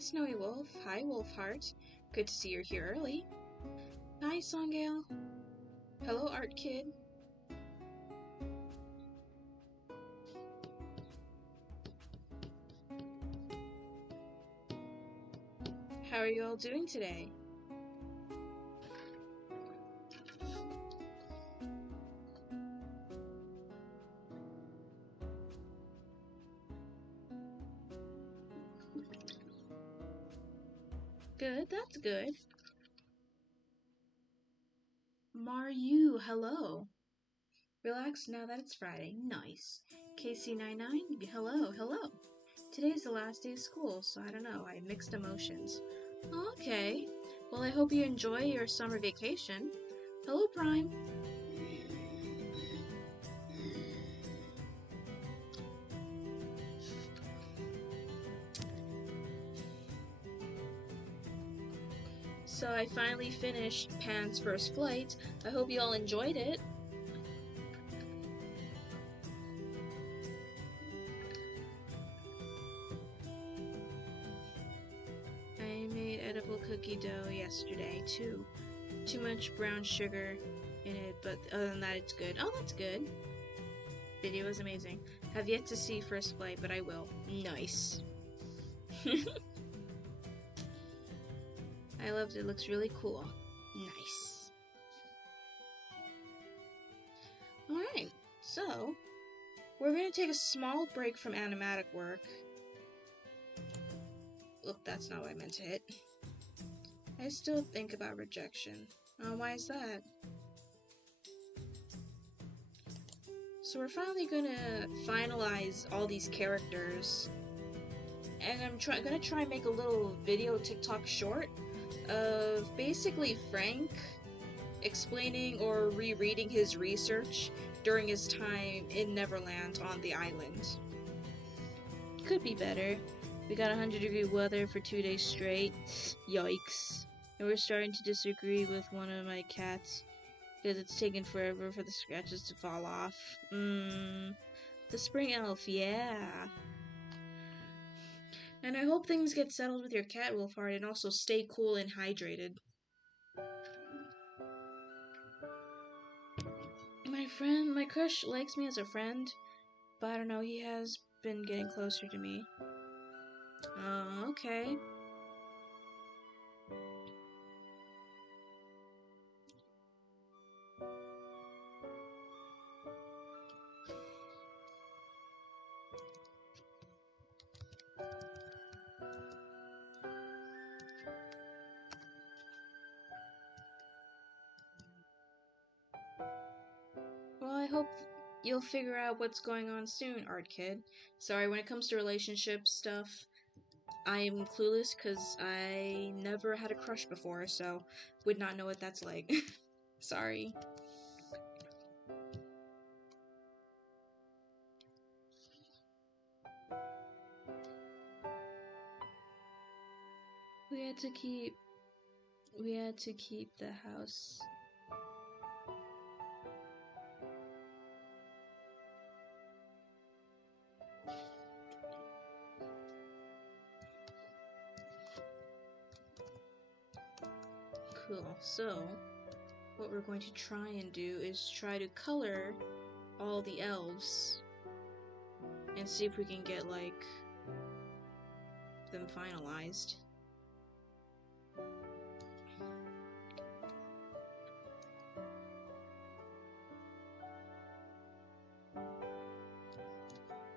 Snowy Wolf. Hi, Wolfheart. Good to see you're here early. Hi, Songgale. Hello, Art Kid. How are you all doing today? Good, that's good. Maru, hello. Relax now that it's Friday. Nice. KC99, hello. Today's the last day of school, so I don't know, I have mixed emotions. Okay. Well, I hope you enjoy your summer vacation. Hello, Prime. So I finally finished Pan's first flight. I hope you all enjoyed it. I made edible cookie dough yesterday too. Too much brown sugar in it, but other than that it's good. Oh, that's good. Video was amazing. Have yet to see first flight, but I will. Nice. I loved it. Looks really cool. Nice. Alright, so we're going to take a small break from animatic work. Oop, that's not what I meant to hit. I still think about rejection. Why is that? So we're finally gonna finalize all these characters. And I'm gonna try and make a little video TikTok short of basically Frank explaining or rereading his research during his time in Neverland on the island. Could be better. We got 100-degree weather for 2 days straight. Yikes. And we're starting to disagree with one of my cats because it's taken forever for the scratches to fall off. The spring elf, yeah. And I hope things get settled with your cat, Wolfheart, and also stay cool and hydrated. My crush likes me as a friend, but I don't know, he has been getting closer to me. Oh, okay. Well, I hope you'll figure out what's going on soon, Art Kid. Sorry, when it comes to relationship stuff, I am clueless because I never had a crush before, so would not know what that's like. Sorry. We had to keep the house. Cool. So, what we're going to try and do is try to color all the elves and see if we can get, like, them finalized.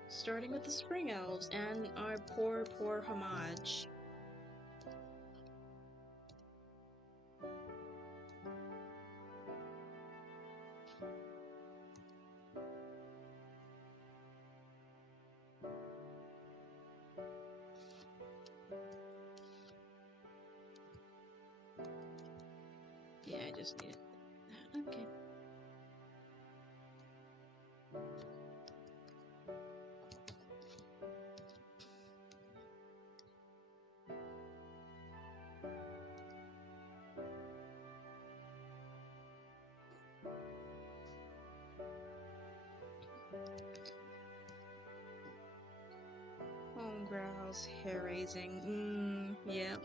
Starting with the spring elves and our poor homage. Yeah, I just needed that. Okay. Homegrown. eyebrows, hair raising. Yeah.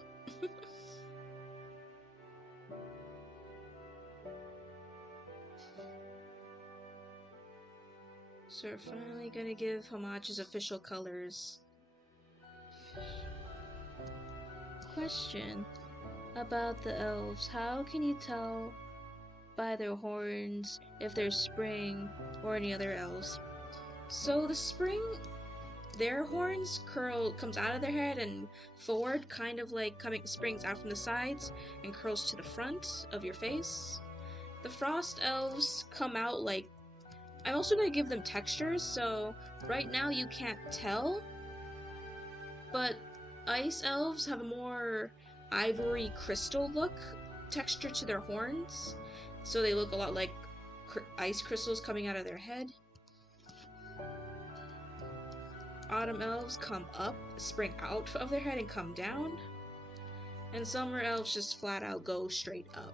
So we're finally gonna give Homage his official colors. Question about the elves. How can you tell by their horns if they're spring or any other elves? So the spring, their horns comes out of their head and forward, kind of like springs out from the sides and curls to the front of your face. The frost elves come out like, I'm also going to give them textures, so right now you can't tell, but ice elves have a more ivory crystal look texture to their horns, so they look a lot like ice crystals coming out of their head. Autumn elves come up, spring out of their head and come down, and summer elves just flat out go straight up.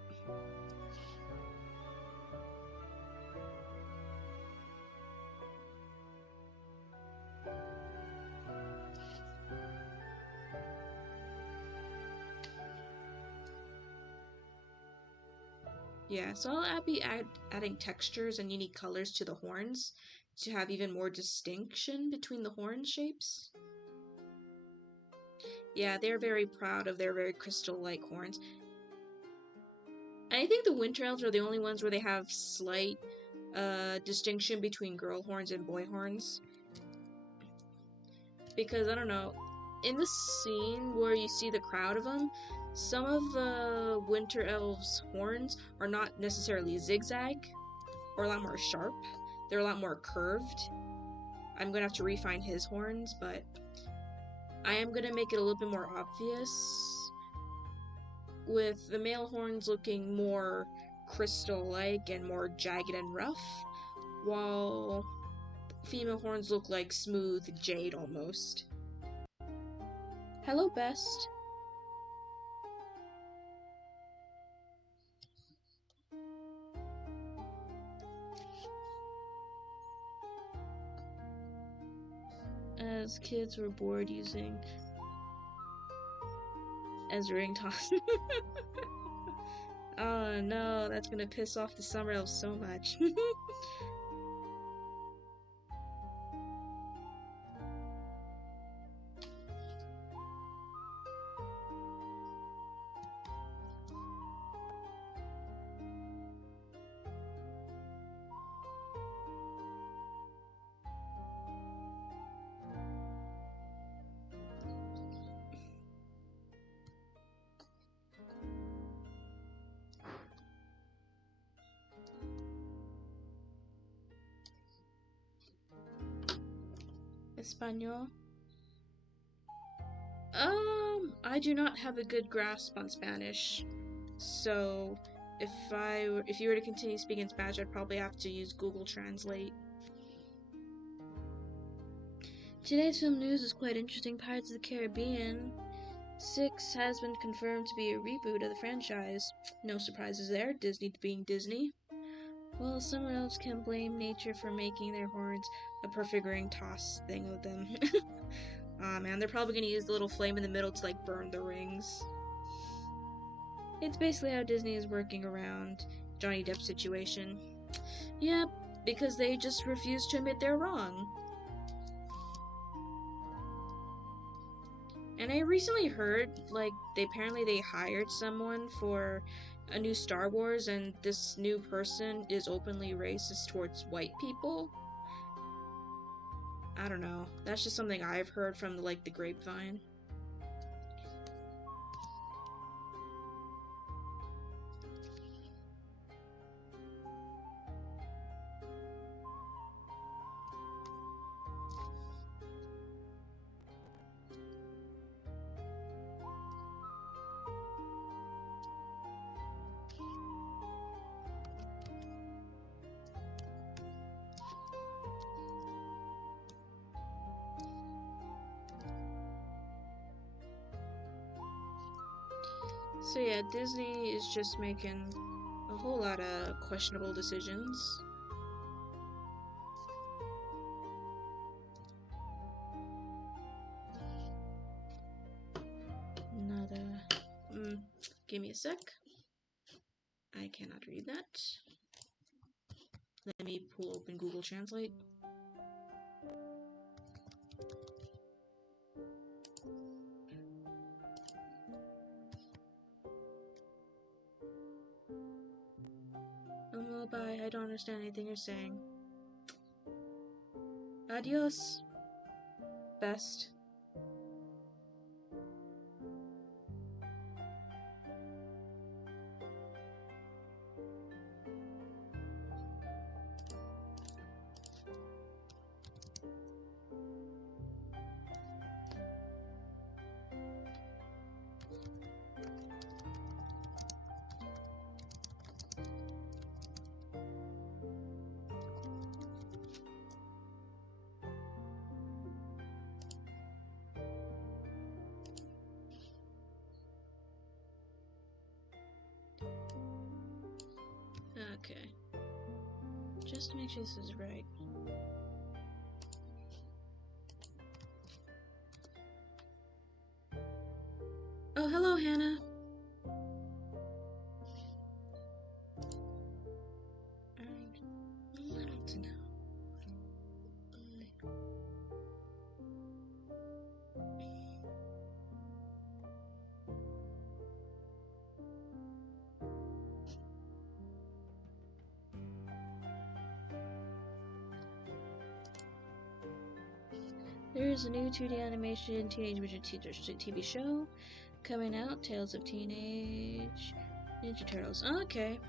Yeah, so I'll be adding textures and unique colors to the horns to have even more distinction between the horn shapes. Yeah, they're very proud of their very crystal-like horns. And I think the winter elves are the only ones where they have slight distinction between girl horns and boy horns. Because, I don't know, in the scene where you see the crowd of them, some of the winter elves' horns are not necessarily zigzag or a lot more sharp. They're a lot more curved. I'm gonna have to refine his horns, but I am gonna make it a little bit more obvious, with the male horns looking more crystal-like and more jagged and rough, while female horns look like smooth jade almost. Hello, Best. As kids were bored using as ring toss. Oh no, that's gonna piss off the summer elves so much. Espanol. I do not have a good grasp on Spanish, so if you were to continue speaking Spanish, I'd probably have to use Google Translate. Today's film news is quite interesting. Pirates of the Caribbean 6 has been confirmed to be a reboot of the franchise. No surprises there, Disney being Disney. Well, summer elves can blame nature for making their horns a perfect ring toss thing with them. Aw, man, they're probably gonna use the little flame in the middle to, like, burn the rings. It's basically how Disney is working around Johnny Depp's situation. Yep, because they just refuse to admit they're wrong. And I recently heard, like, apparently they hired someone for a new Star Wars, and this new person is openly racist towards white people. I don't know. That's just something I've heard from, like, the grapevine. So yeah, Disney is just making a whole lot of questionable decisions. Give me a sec. I cannot read that. Let me pull open Google Translate. Oh, bye. I don't understand anything you're saying. Adios. Best. Okay. Just to make sure this is right. Oh, hello, Hannah. Little to know. There's a new 2D animation Teenage Mutant Teachers TV show coming out. Tales of Teenage Ninja Turtles. Okay.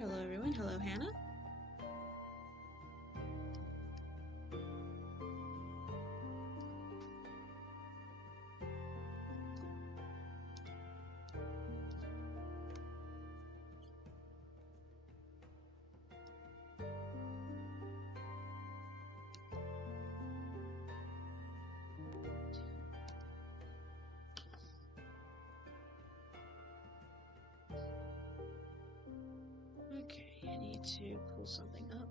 Hello, everyone. Hello, Hannah. Okay, I need to pull something up.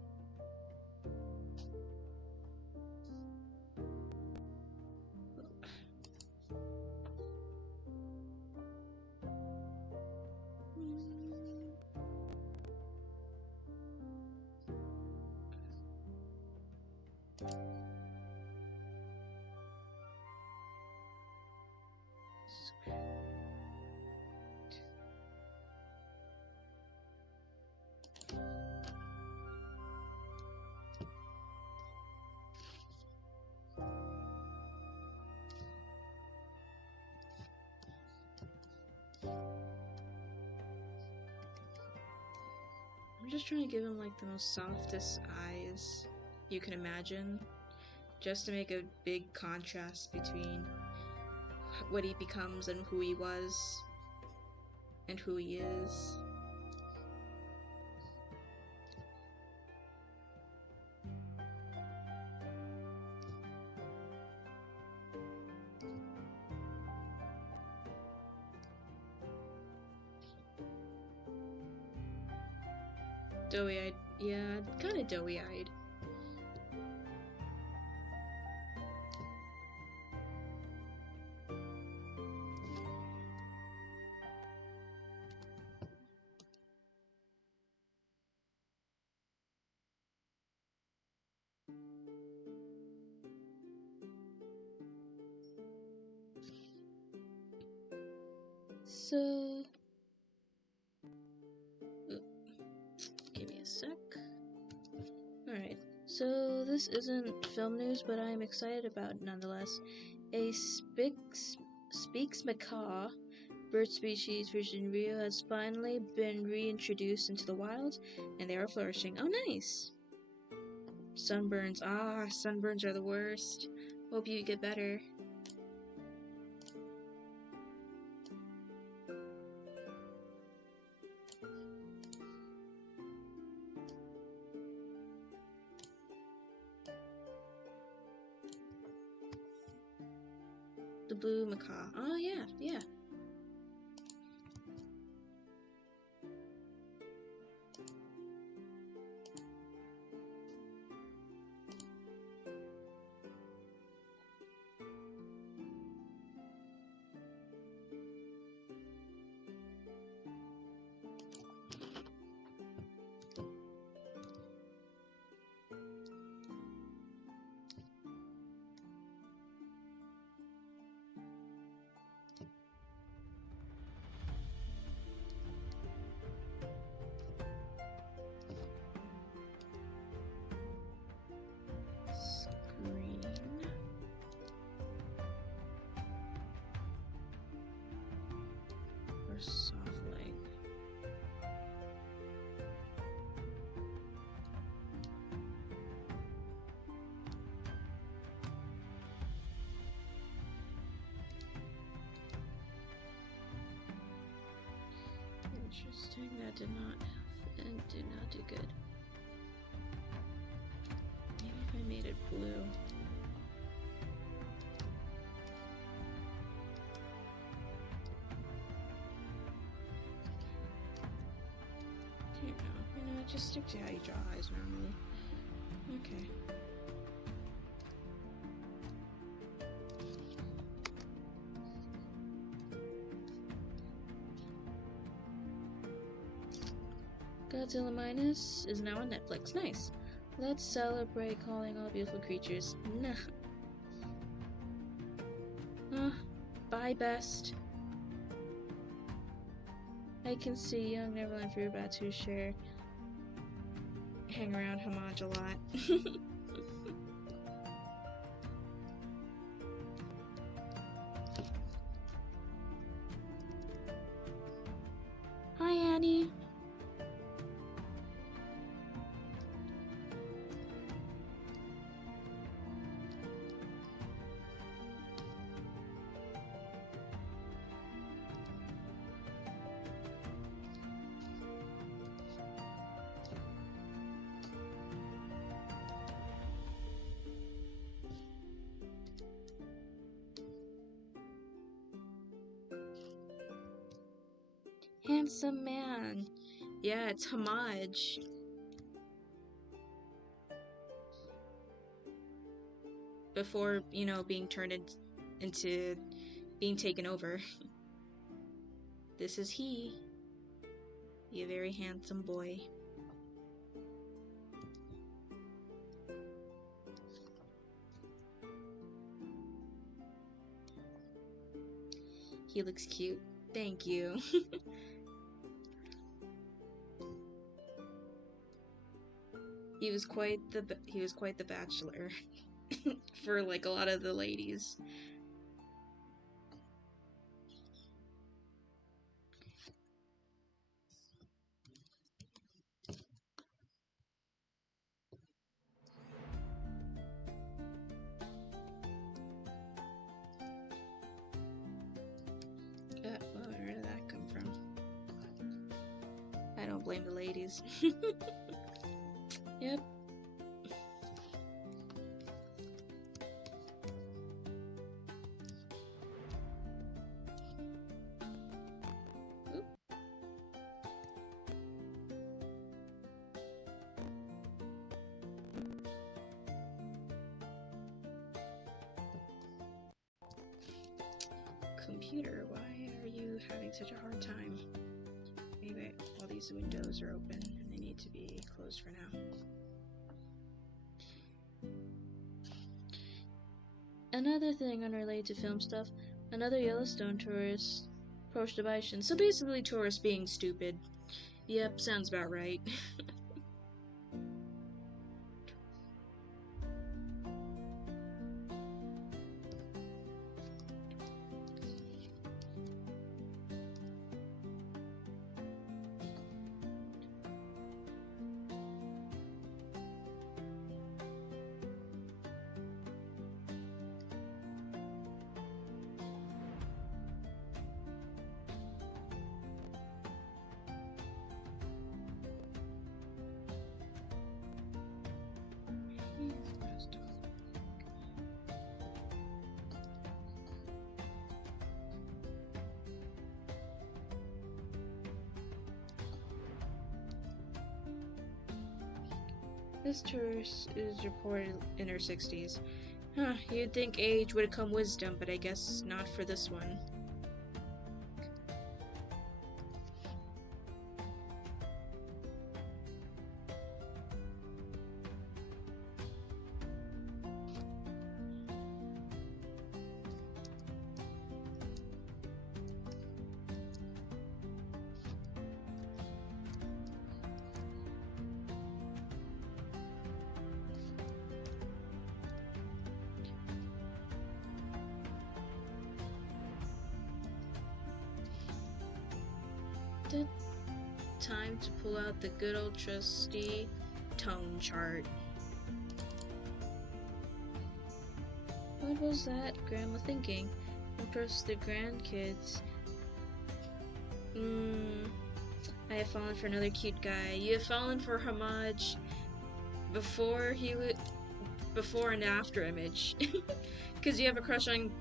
I'm just trying to give him like the most softest eyes you can imagine, just to make a big contrast between what he becomes and who he was and who he is. Doughy-eyed. Yeah, kind of doughy-eyed. So, give me a sec. Alright, so this isn't film news, but I'm excited about it nonetheless. A Spix macaw bird species in Rio has finally been reintroduced into the wild, and they are flourishing. Oh, nice! Sunburns. Ah, sunburns are the worst. Hope you get better. The blue macaw. Oh, yeah, yeah. Interesting, that did not do good. Maybe if I made it blue. Just stick to how you draw eyes normally. Okay. Godzilla Minus is now on Netflix. Nice. Let's celebrate calling all beautiful creatures. Nah. Bye, best. I can see young Neverland Fruitbats who hang around Homage a lot. Hi, Annie. Handsome man. Yeah, it's Homage. Before, being turned into being taken over. This is he. Be a very handsome boy. He looks cute. Thank you. He was quite the bachelor for like a lot of the ladies. Where did that come from? I don't blame the ladies. Yep. Oop. Computer, why are you having such a hard time? Maybe all these windows are open and they need to be closed for now. Another thing unrelated to film stuff, another Yellowstone tourist approached the bison. So basically tourists being stupid. Yep, sounds about right. This tourist is reported in her 60s. Huh, you'd think age would come wisdom, but I guess not for this one. Time to pull out the good old trusty tone chart. What was that Grandma thinking? Don't trust the grandkids. I have fallen for another cute guy. You have fallen for Homage before and after image. Because you have a crush on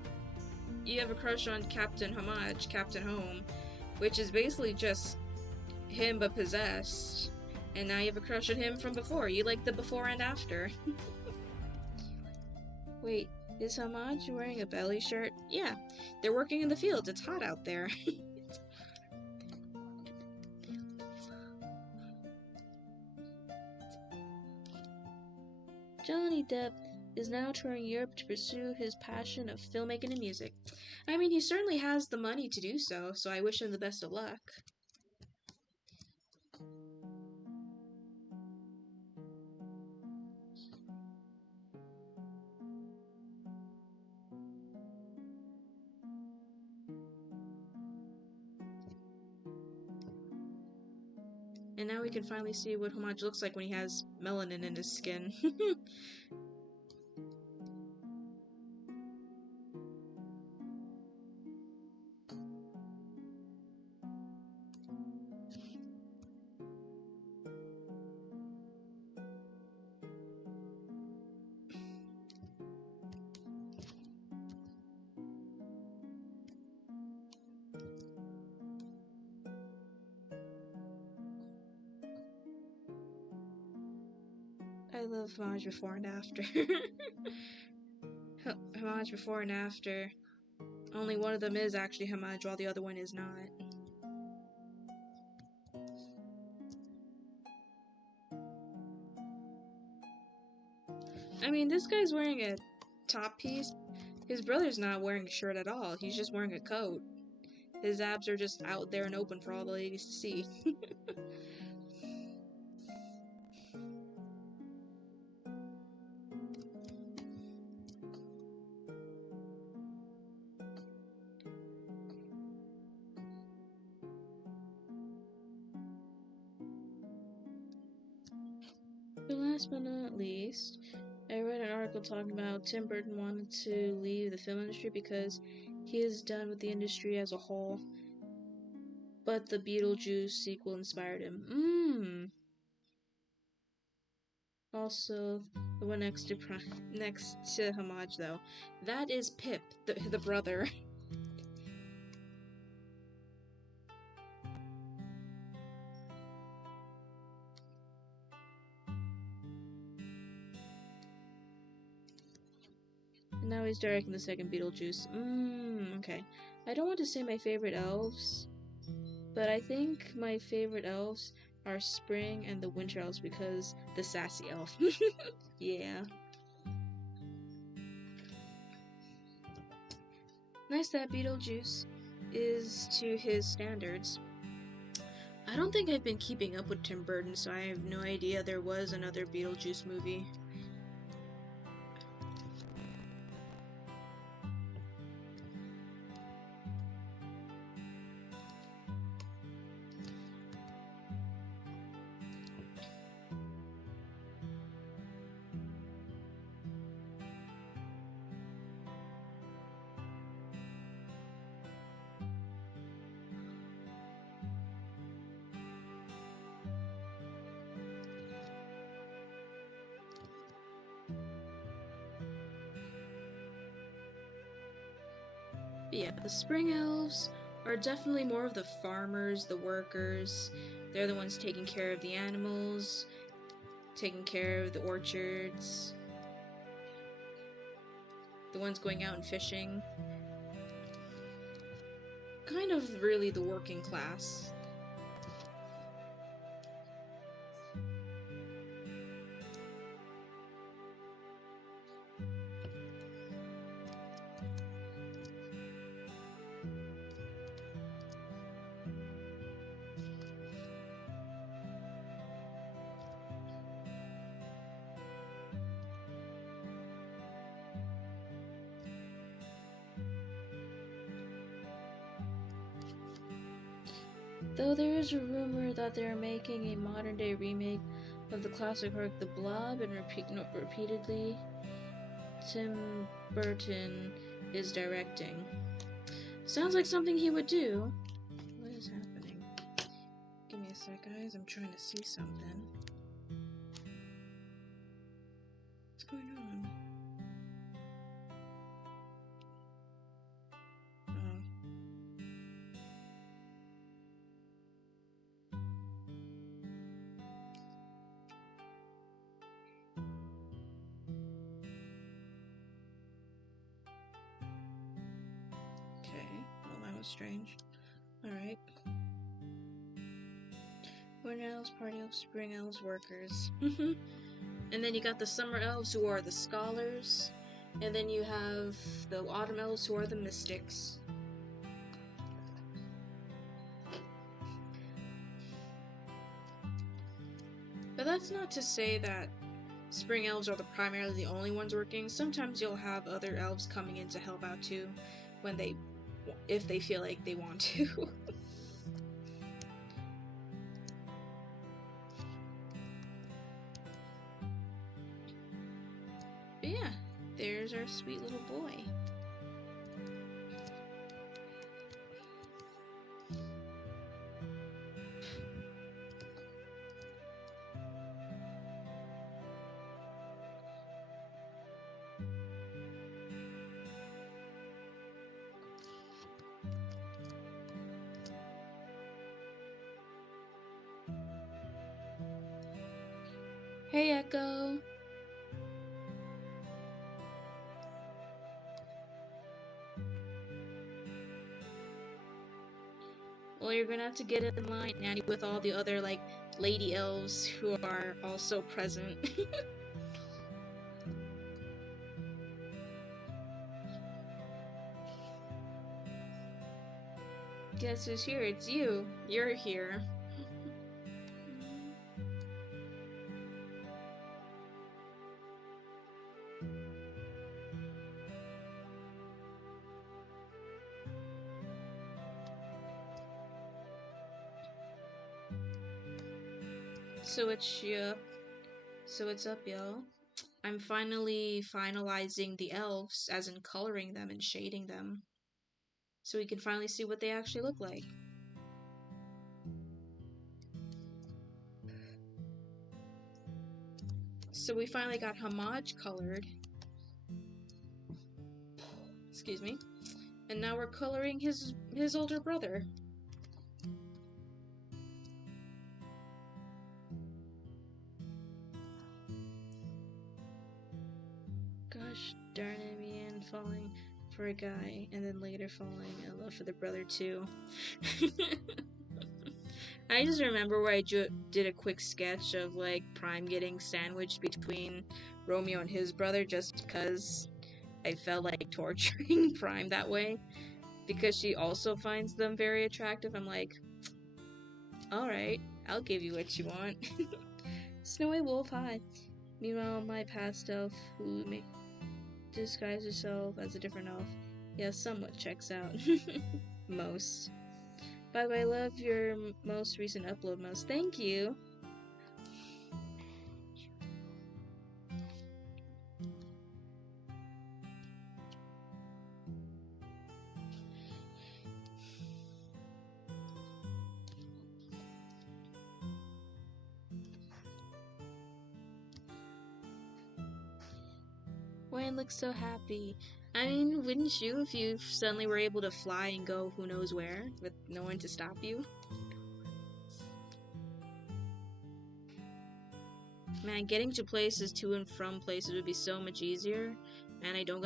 Captain Homage, Captain Home, which is basically just him but possessed. And now you have a crush on him from before. You like the before and after. Wait, is Homage wearing a belly shirt? Yeah, they're working in the fields. It's hot out there. Johnny Depp is now touring Europe to pursue his passion of filmmaking and music. I mean, he certainly has the money to do so, so I wish him the best of luck. And now we can finally see what Homage looks like when he has melanin in his skin. I love Homage before and after. Homage before and after. Only one of them is actually Homage, while the other one is not. I mean, this guy's wearing a top piece. His brother's not wearing a shirt at all. He's just wearing a coat. His abs are just out there and open for all the ladies to see. But last but not least, I read an article talking about Tim Burton wanted to leave the film industry because he is done with the industry as a whole. But the Beetlejuice sequel inspired him. Also, the one next to Homage, though, that is Pip, the brother. And now he's directing the second Beetlejuice. Okay. I don't want to say my favorite elves, but I think my favorite elves are Spring and the Winter Elves because the sassy elf. Yeah. Nice that Beetlejuice is to his standards. I don't think I've been keeping up with Tim Burton, so I have no idea there was another Beetlejuice movie. But yeah, the Spring Elves are definitely more of the farmers, the workers. They're the ones taking care of the animals, taking care of the orchards, the ones going out and fishing. Kind of really the working class. Though there is a rumor that they are making a modern-day remake of the classic work The Blob, and repeatedly Tim Burton is directing. Sounds like something he would do. What is happening? Give me a sec, guys. I'm trying to see something. What's going on? Oh. Okay. Well, that was strange. Alright. Winter elves, party elves, spring elves, workers. And then you got the summer elves who are the scholars. And then you have the autumn elves who are the mystics. But that's not to say that spring elves are primarily the only ones working. Sometimes you'll have other elves coming in to help out too, if they feel like they want to. But yeah, there's our sweet little boy. Hey, Echo. Well, you're gonna have to get in line, Nanny, with all the other, like, lady elves who are also present. Guess who's here? It's you. You're here. So it's up, y'all. I'm finally finalizing the elves, as in coloring them and shading them, so we can finally see what they actually look like. So we finally got Hamaj colored. Excuse me. And now we're coloring his older brother. Gosh darn it, me and falling for a guy, and then later falling in love for the brother too. I just remember where I did a quick sketch of like Prime getting sandwiched between Romeo and his brother just because I felt like torturing Prime that way, because she also finds them very attractive. I'm like, alright, I'll give you what you want. Snowy Wolf, hi. Meanwhile, my past elf, who disguise herself as a different elf, yeah, somewhat checks out. Most. By the way, I love your most recent upload, Most. Thank you. Wayne looks so happy. I mean, wouldn't you if you suddenly were able to fly and go who knows where with no one to stop you? Man, getting to places, to and from places, would be so much easier, and I do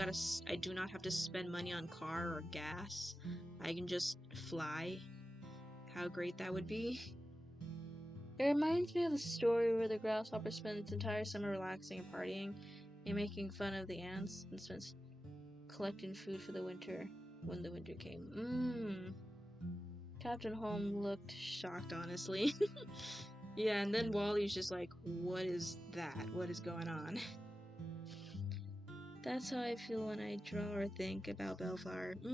not have to spend money on car or gas. I can just fly. How great that would be. It reminds me of the story where the grasshopper spent its entire summer relaxing and partying and making fun of the ants and spent collecting food for the winter when the winter came. Captain Holm looked shocked, honestly. Yeah, and then Wally's just like, what is that? What is going on? That's how I feel when I draw or think about Bellflower. Okay,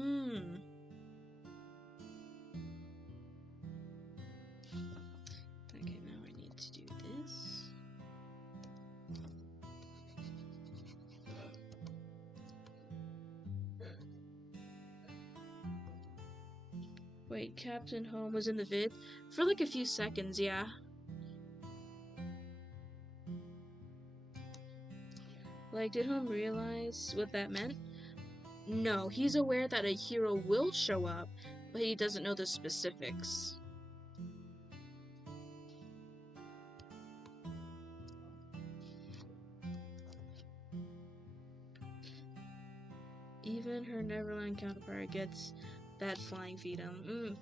now I need to do this. Wait, Captain Home was in the vid? For like a few seconds, yeah. Like, did Home realize what that meant? No, he's aware that a hero will show up, but he doesn't know the specifics. Even her Neverland counterpart gets that flying freedom.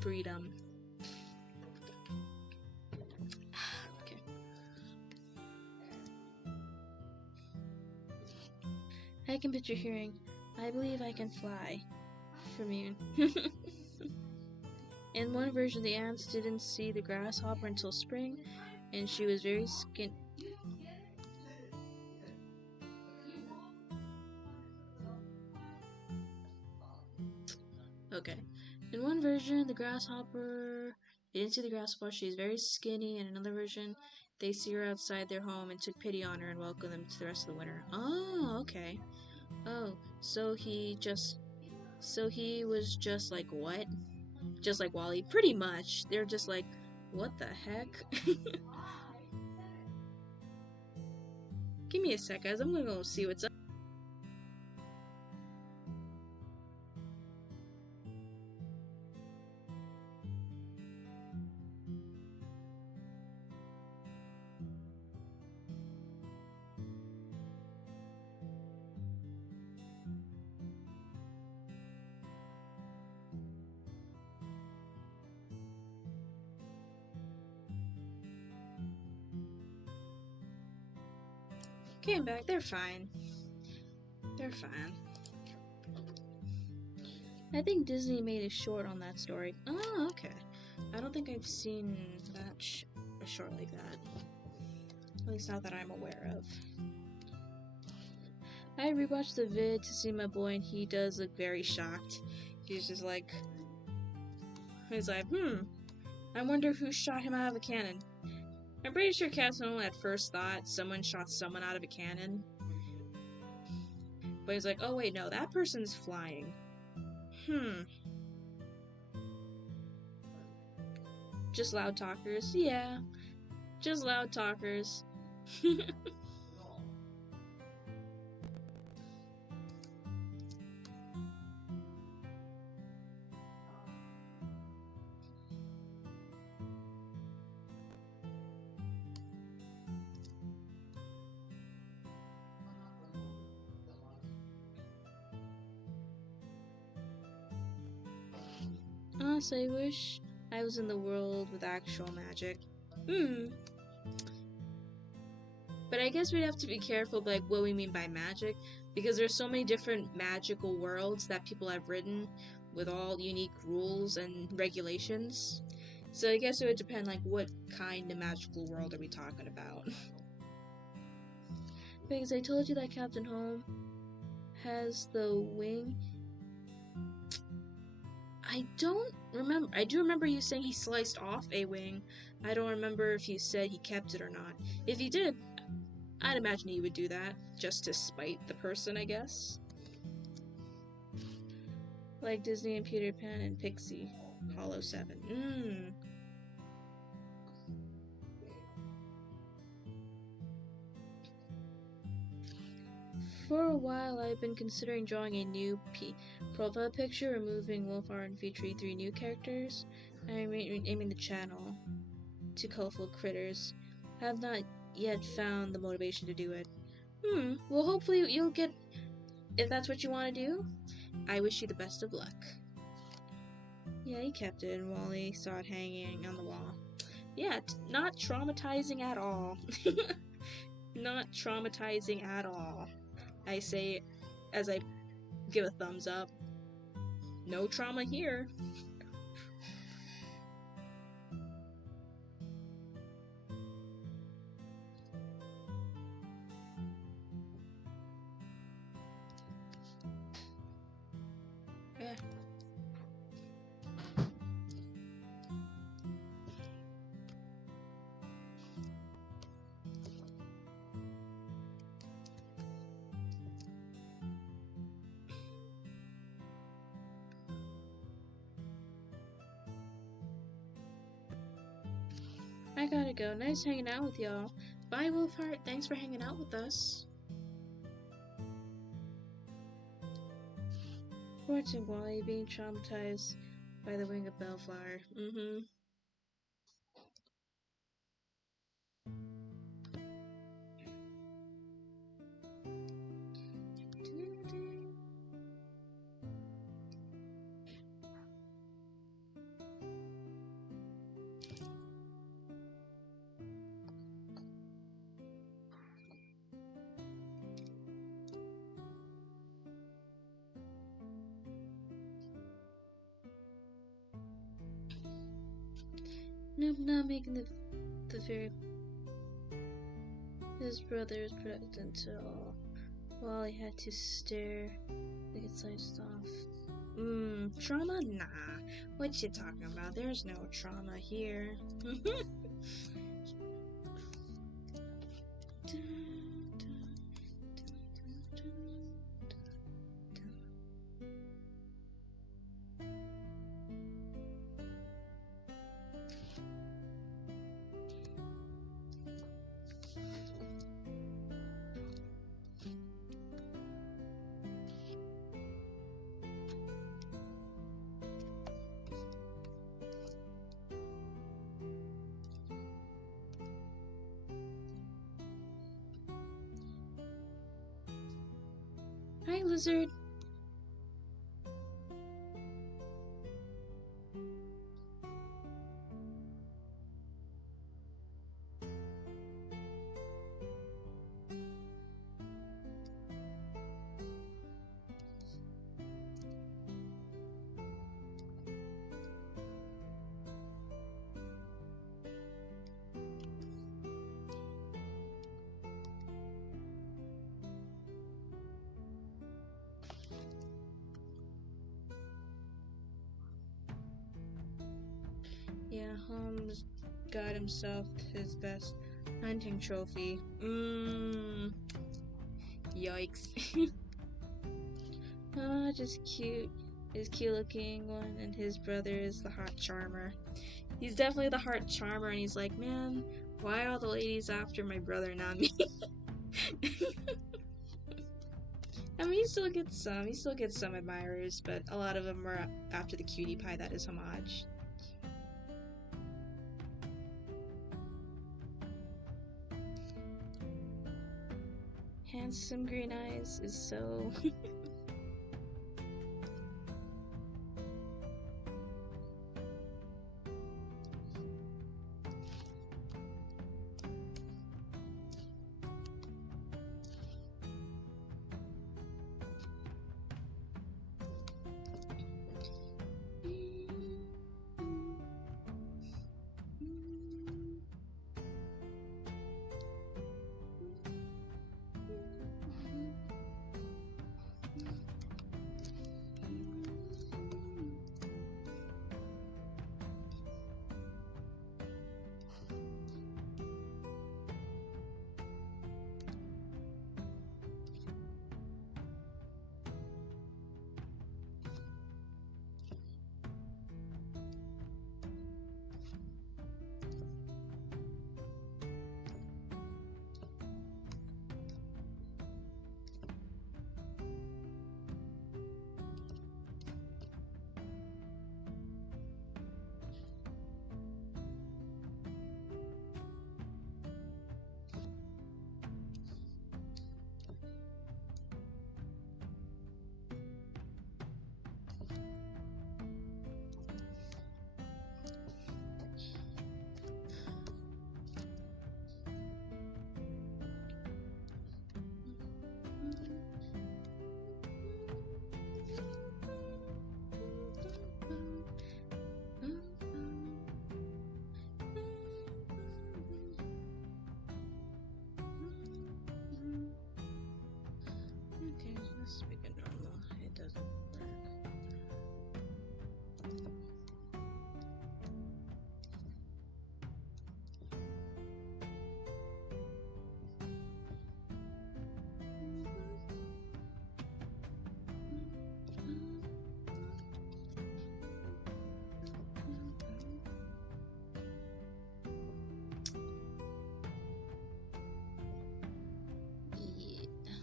Freedom. Okay. I can picture hearing, "I believe I can fly," from you. In one version, the ants didn't see the grasshopper until spring, and she was very Okay. In one version, the grasshopper they didn't see the grasshopper. She's very skinny. In another version, they see her outside their home and took pity on her and welcomed them to the rest of the winter. Oh, okay. Oh, so he was just like what? Just like Wally, pretty much. They're just like, what the heck? Give me a sec, guys. I'm gonna go see what's up. Came back. They're fine. They're fine. I think Disney made a short on that story. Oh, okay. I don't think I've seen a short like that. At least not that I'm aware of. I rewatched the vid to see my boy, and he does look very shocked. He's like, I wonder who shot him out of a cannon. I'm pretty sure Captain at first thought someone shot someone out of a cannon. But he's like, oh wait, no, that person's flying. Just loud talkers. Yeah. Just loud talkers. Honestly, I wish I was in the world with actual magic. But I guess we'd have to be careful like what we mean by magic, because there's so many different magical worlds that people have written with all unique rules and regulations. So I guess it would depend like what kind of magical world are we talking about. Because I told you that Captain Home has the wing. I don't remember. I do remember you saying he sliced off a wing. I don't remember if you said he kept it or not. If he did, I'd imagine he would do that, just to spite the person, I guess. Like Disney and Peter Pan and Pixie. Hollow 7. For a while, I've been considering drawing a new profile picture, removing Wolf Art and featuring 3 new characters. I'm renaming the channel to Colorful Critters. I have not yet found the motivation to do it. Well, hopefully you'll get, if that's what you want to do. I wish you the best of luck. Yeah, he kept it, and Wally saw it hanging on the wall. Yeah, not traumatizing at all. Not traumatizing at all. I say as I give a thumbs up. No trauma here. Yeah. I gotta go. Nice hanging out with y'all. Bye, Wolfheart. Thanks for hanging out with us. Watching Wally being traumatized by the wing of Bellflower. Nope, not making the very. His brother is present until Wally had to stare to get sliced off. Trauma? Nah. What you talking about? There's no trauma here. Hi, Lizard. Yeah, Holmes got himself his best hunting trophy. Yikes. Just cute. His cute looking one, and his brother is the hot charmer. He's definitely the heart charmer, and he's like, man, why are all the ladies after my brother, not me? I mean, he still gets some admirers, but a lot of them are after the cutie pie that is Homage. Handsome green eyes is so...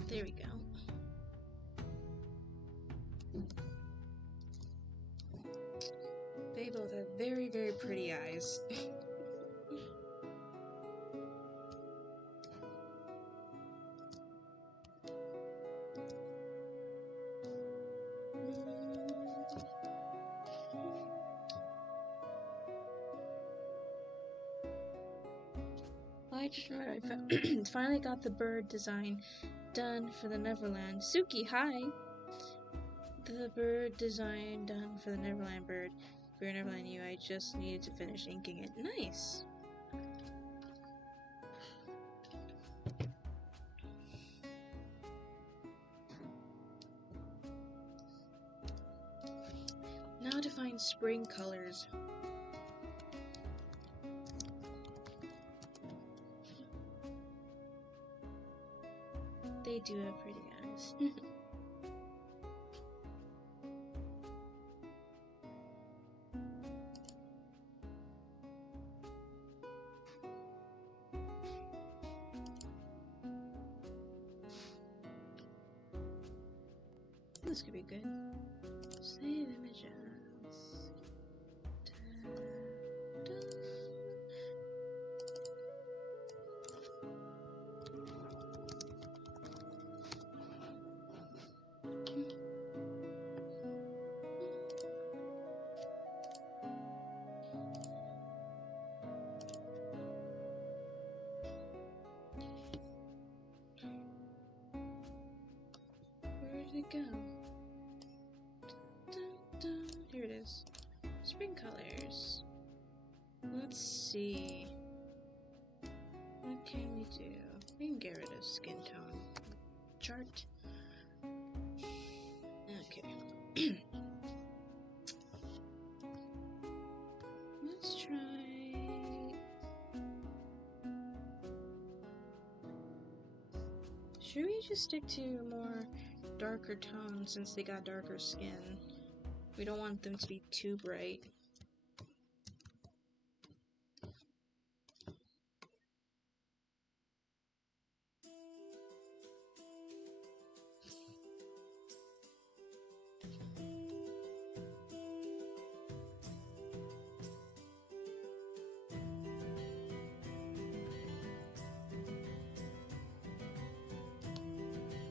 There we go. They both have very, very pretty eyes. I just remembered I finally got the bird design done for the Neverland. Suki, hi! The bird design done for the Neverland bird. For your Neverland U, I just needed to finish inking it. Nice! Now to find spring colors. They do have pretty eyes. This could be good. Save images. Where did it go? Here it is. Spring colors. Let's see. What can we do? We can get rid of skin tone chart. Okay. Let's try. Should we just stick to more darker tones since they got darker skin? We don't want them to be too bright.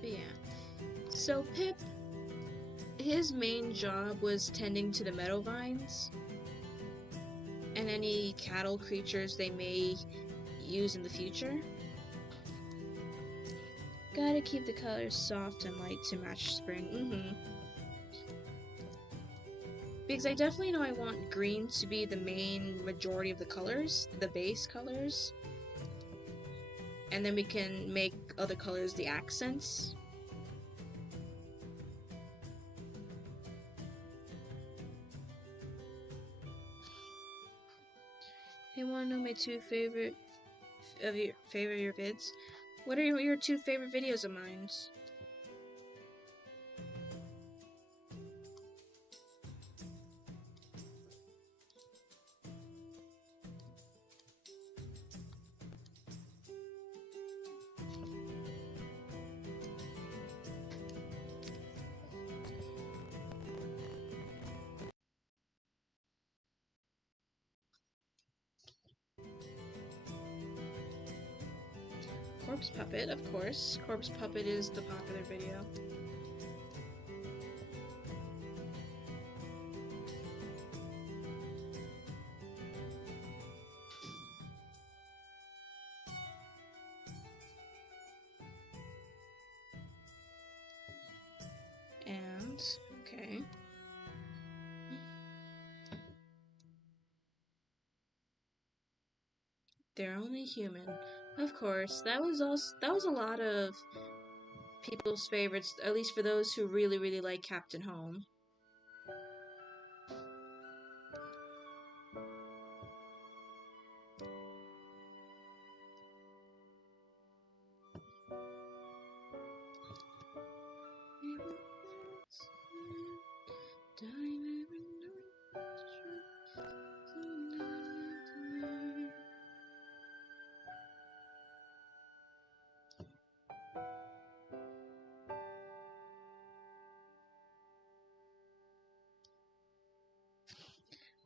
But yeah. So Pip, his main job was tending to the meadow vines and any cattle creatures they may use in the future. Gotta keep the colors soft and light to match spring. Because I definitely know I want green to be the main majority of the colors, the base colors. And then we can make other colors the accents. Hey, wanna know my two favorite of your vids? What are your two favorite videos of mine? Corpse Puppet, of course. Corpse Puppet is the popular video. And, okay. They're only human. Of course, that was a lot of people's favorites, at least for those who really, really like Captain Home.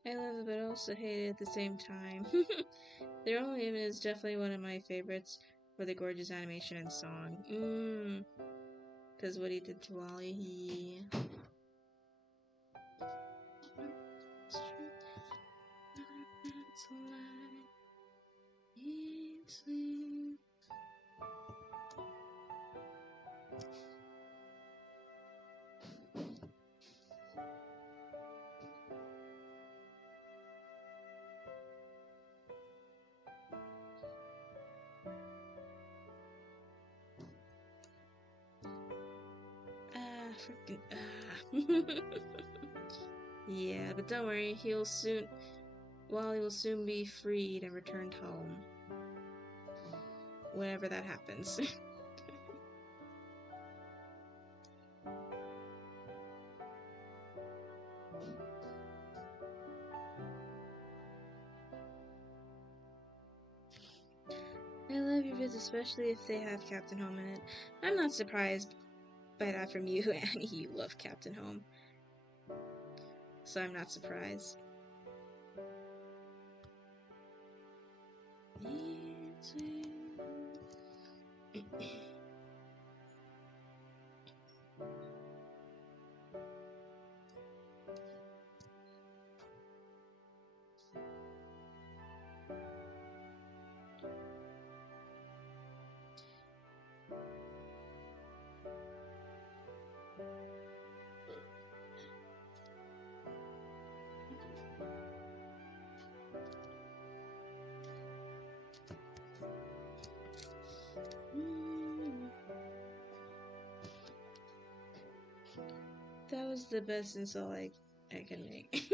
I love it, but also hate it at the same time. Their Only Limit is definitely one of my favorites for the gorgeous animation and song. Because what he did to Wally, he... Yeah, but don't worry, Wally will soon be freed and returned home. Whenever that happens. I love your vids, especially if they have Captain Home in it. I'm not surprised by that from you, Annie. You love Captain Home. So I'm not surprised. That was the best insult I can make.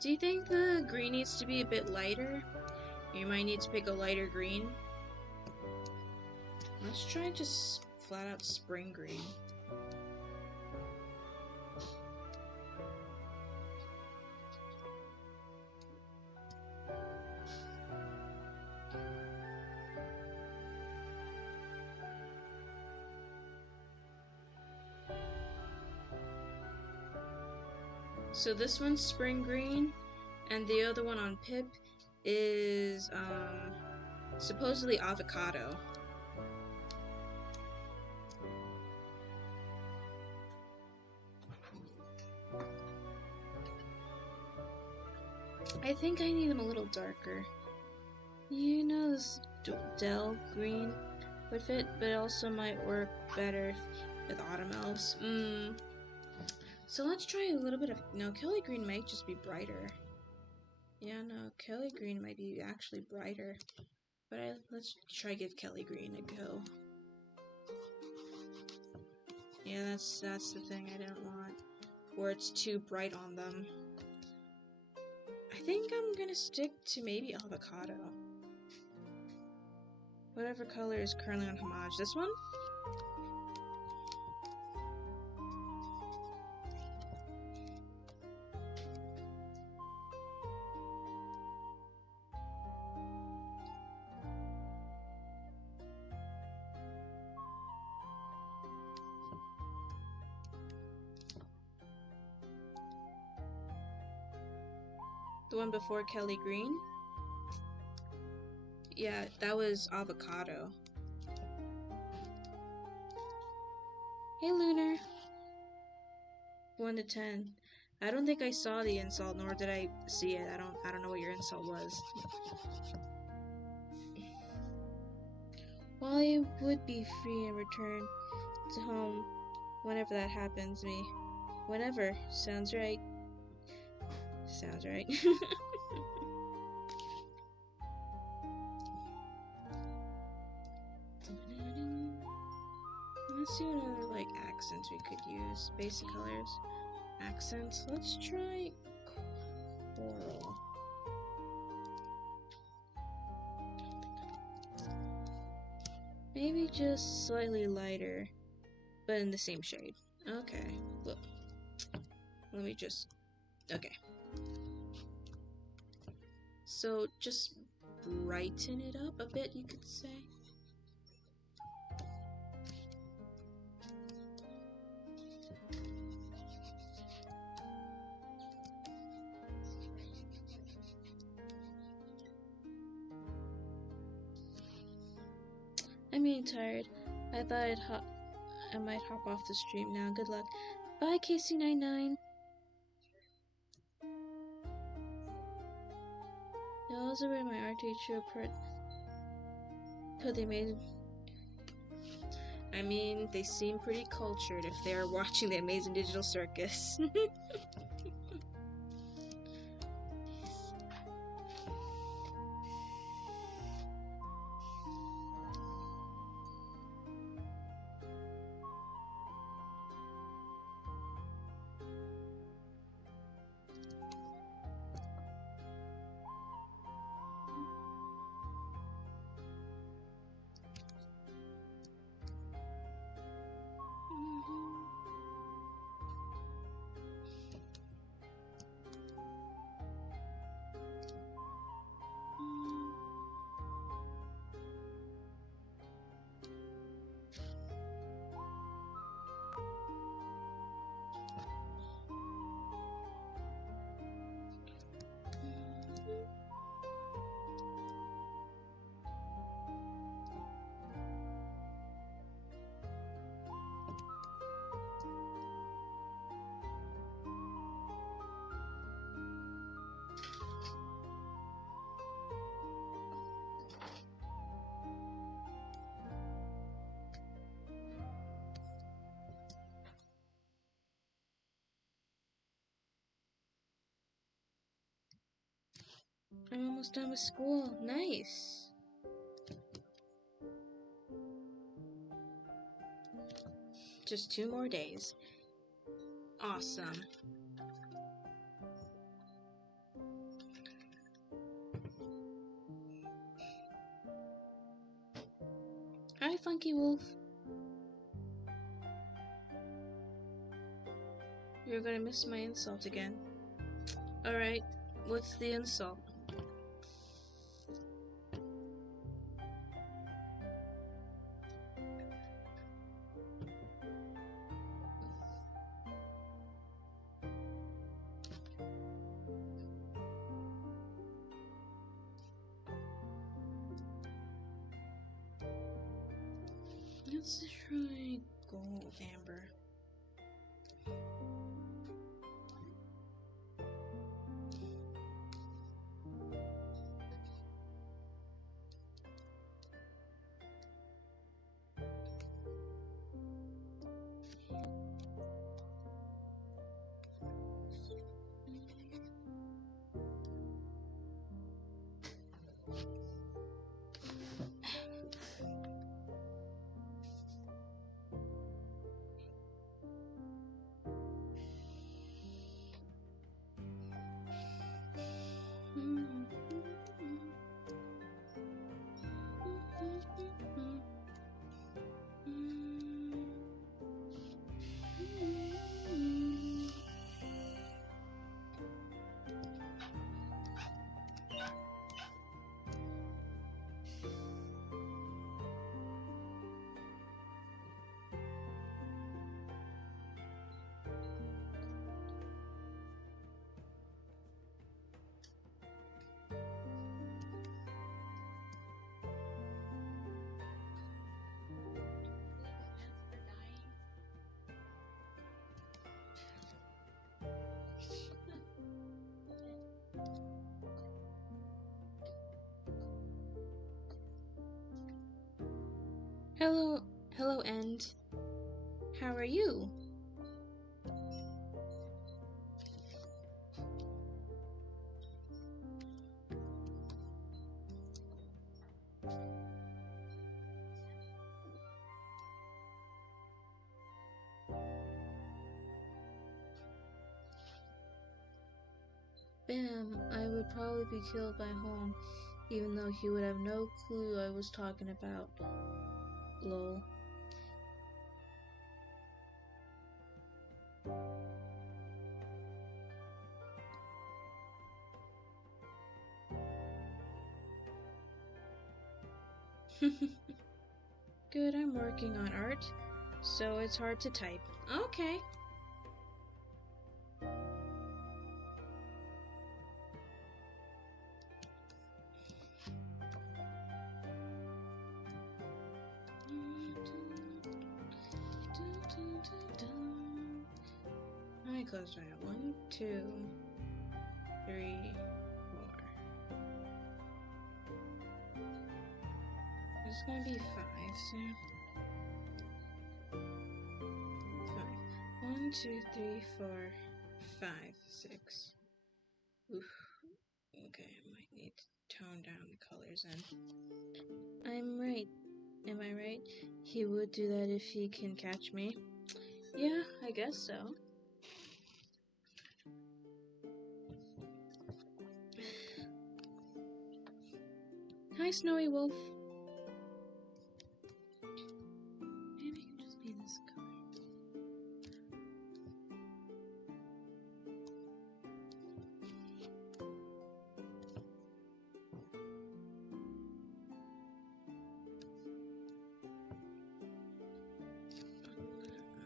Do you think the green needs to be a bit lighter? You might need to pick a lighter green. Let's try just flat out spring green. So this one's spring green, and the other one on Pip is supposedly avocado. I think I need them a little darker. You know, this Dell green would fit, but it also might work better with Autumn Elves. So let's try a little bit of... No, Kelly Green might just be brighter. Yeah, no, Kelly Green might be actually brighter. But let's try give Kelly Green a go. Yeah, that's the thing I don't want. Where it's too bright on them. I think I'm gonna stick to maybe avocado. Whatever color is currently on Homage. This one? The one before Kelly Green? Yeah, that was avocado. Hey, Lunar. 1 to 10. I don't think I saw the insult, nor did I see it. I don't know what your insult was. Wally would be free and return to home whenever that happens to me. Whenever. Sounds right. Sounds right. Let's see what other like accents we could use. Basic colors. Accents. Let's try coral. Maybe just slightly lighter, but in the same shade. Okay. Look. Let me just... Okay. So just brighten it up a bit, you could say. I'm getting tired. I thought I might hop off the stream now. Good luck. Bye, Casey99. Those are where my art teacher put the amazing. I mean, they seem pretty cultured if they're watching the Amazing Digital Circus. I'm almost done with school. Nice. Just 2 more days. Awesome. Hi, Funky Wolf. You're gonna miss my insult again. Alright, what's the insult? Let's try gold amber. Hello, End. How are you? Bam, I would probably be killed by home, even though he would have no clue I was talking about. Lol. Good, I'm working on art, so it's hard to type. Okay. many colors do I have? 1, 2, 3, 4. It's gonna be 5, so 5. 1, 2, 3, 4, 5, 6. Oof. Okay, I might need to tone down the colors then. I'm right. Am I right? He would do that if he can catch me. Yeah, I guess so. Hi, Snowy Wolf. Maybe it can just be this color.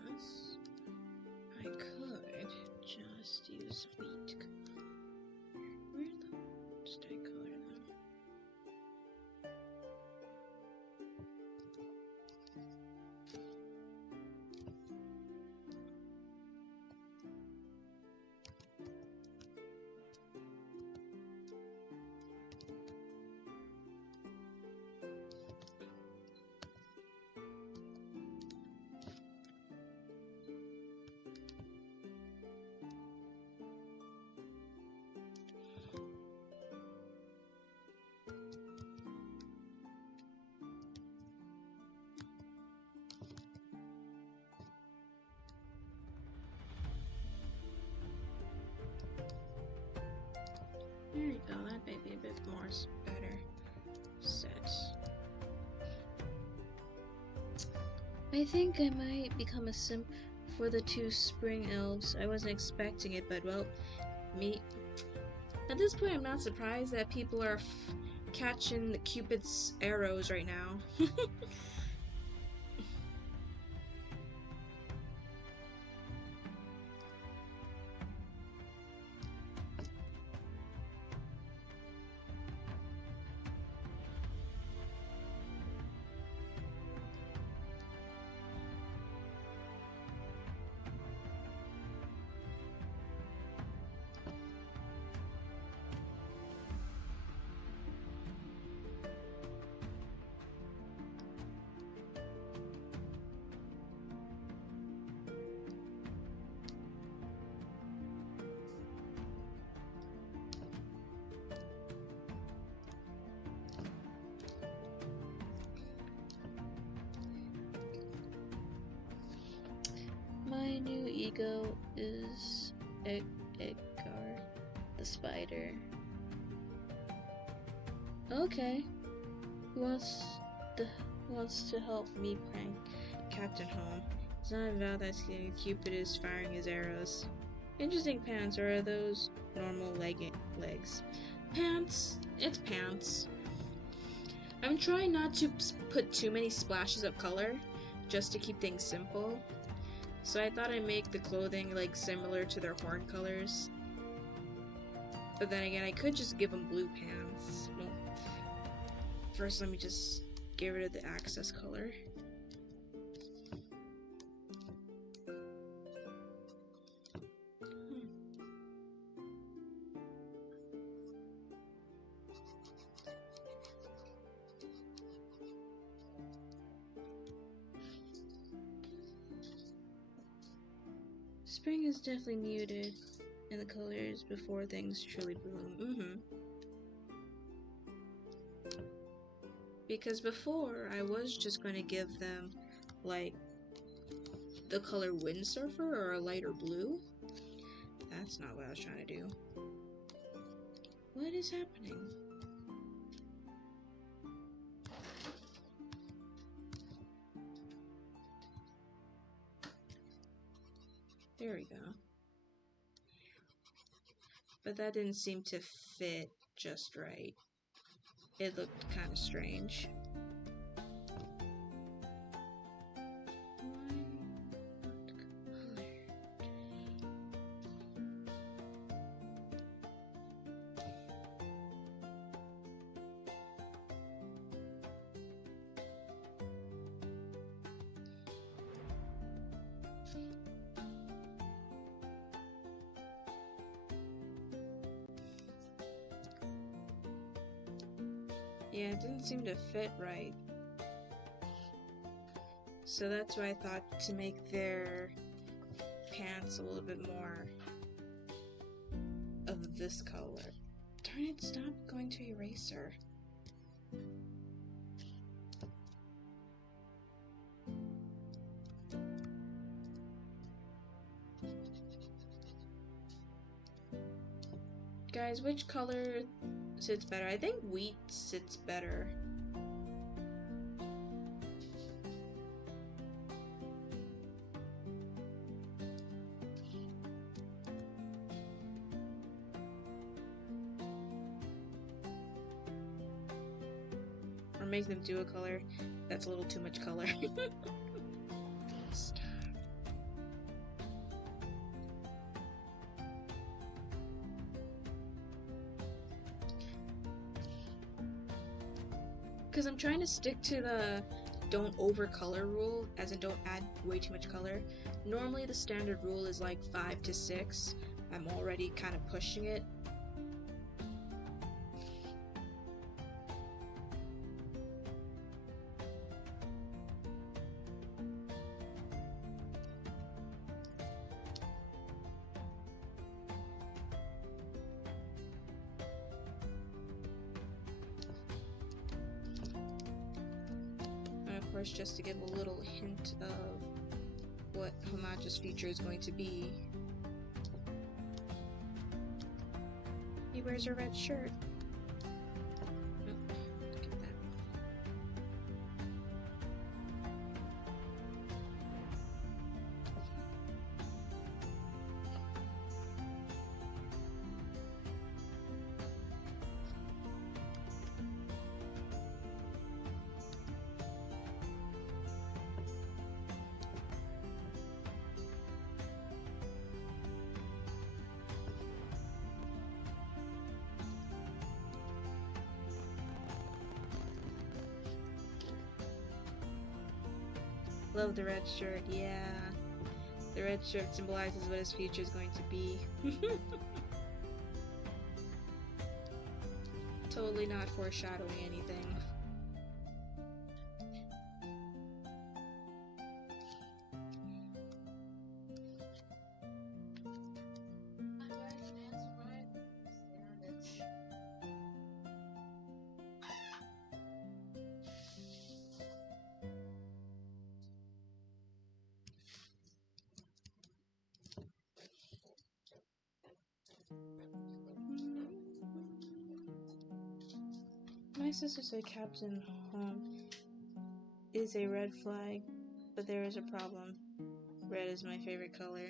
Unless I could just use wheat. Where the did I color them? There you go, that may be a bit more better set. I think I might become a simp for the 2 spring elves. I wasn't expecting it, but well, me. At this point, I'm not surprised that people are catching Cupid's arrows right now. My new ego is Edgar the spider. Okay. Who wants to help me prank Captain home? It's not about that Cupid is firing his arrows. Interesting pants, or are those normal legs? Pants. It's pants. I'm trying not to put too many splashes of color, just to keep things simple. So I thought I'd make the clothing like similar to their horn colors. But then again, I could just give them blue pants. Well, first let me just get rid of the access color. Spring is definitely muted in the colors before things truly bloom. Because before, I was just going to give them, like, the color Windsurfer or a lighter blue. That's not what I was trying to do. What is happening? There we go. But that didn't seem to fit just right. It looked kind of strange. Yeah, it didn't seem to fit right. So that's why I thought to make their pants a little bit more of this color. Darn it, stop going to eraser. Guys, which color sits better? I think wheat sits better. Or make them do a color. That's a little too much color. Stop. Because I'm trying to stick to the don't overcolor rule, as in don't add way too much color. Normally the standard rule is like 5 to 6. I'm already kind of pushing it. Of course, just to give a little hint of what Hamachi's future is going to be. He wears a red shirt. Oh, look at that. Love the red shirt, yeah. The red shirt symbolizes what his future is going to be. Totally not foreshadowing anything. My sister said Captain Home is a red flag, but there is a problem. Red is my favorite color.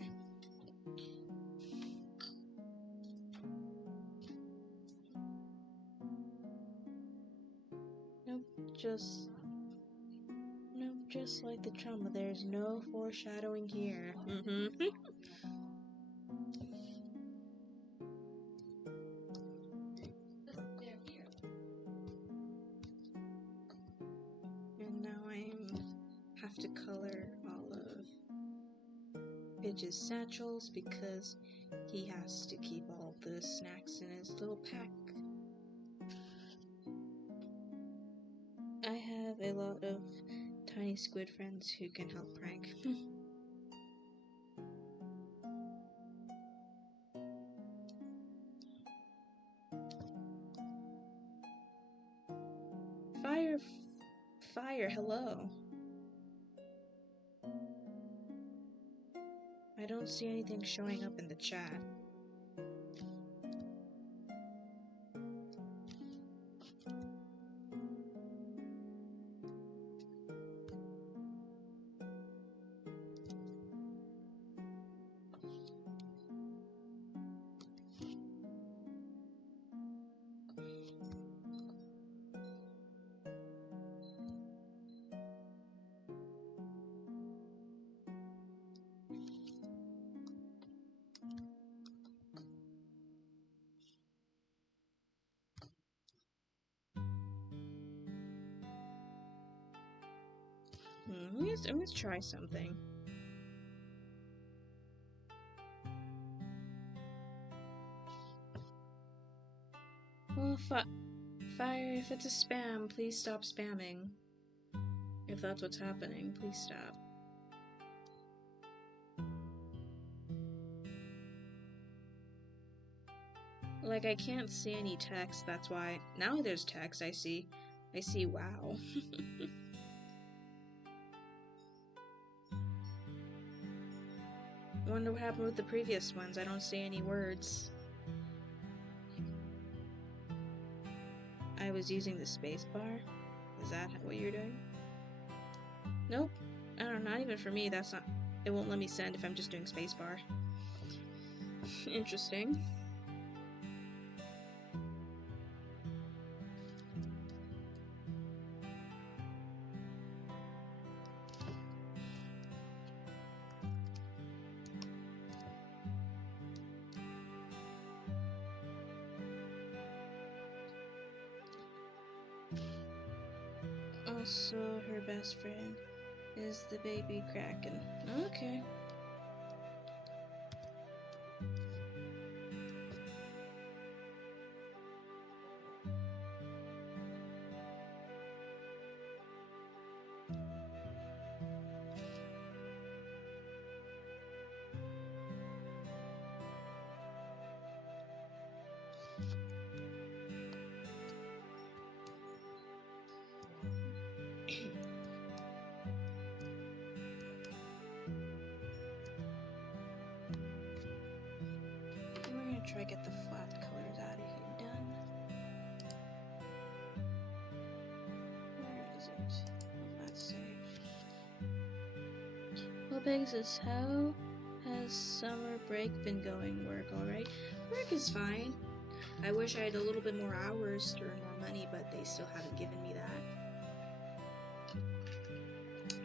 Nope, just like the trauma, there's no foreshadowing here. And now I have to color all of Pidge's satchels because he has to keep all the snacks in his little pack. I have a lot of tiny squid friends who can help prank. Fire, hello. I don't see anything showing up in the chat. Let's try something. Well, If it's a spam, please stop spamming. If that's what's happening, please stop. Like, I can't see any text, that's why. Now there's text, I see wow. Wonder what happened with the previous ones. I don't see any words. I was using the space bar. Is that what you're doing? Nope. I don't know, not even for me. That's not. It won't let me send if I'm just doing space bar. Interesting. Also, her best friend is the baby Kraken. Okay. We're gonna try to get the flat colors out of here done. Where is it? Oh, that's saved. Well, Big says, how has summer break been going? Work alright? Work is fine. I wish I had a little bit more hours to earn more money, but they still haven't given me that.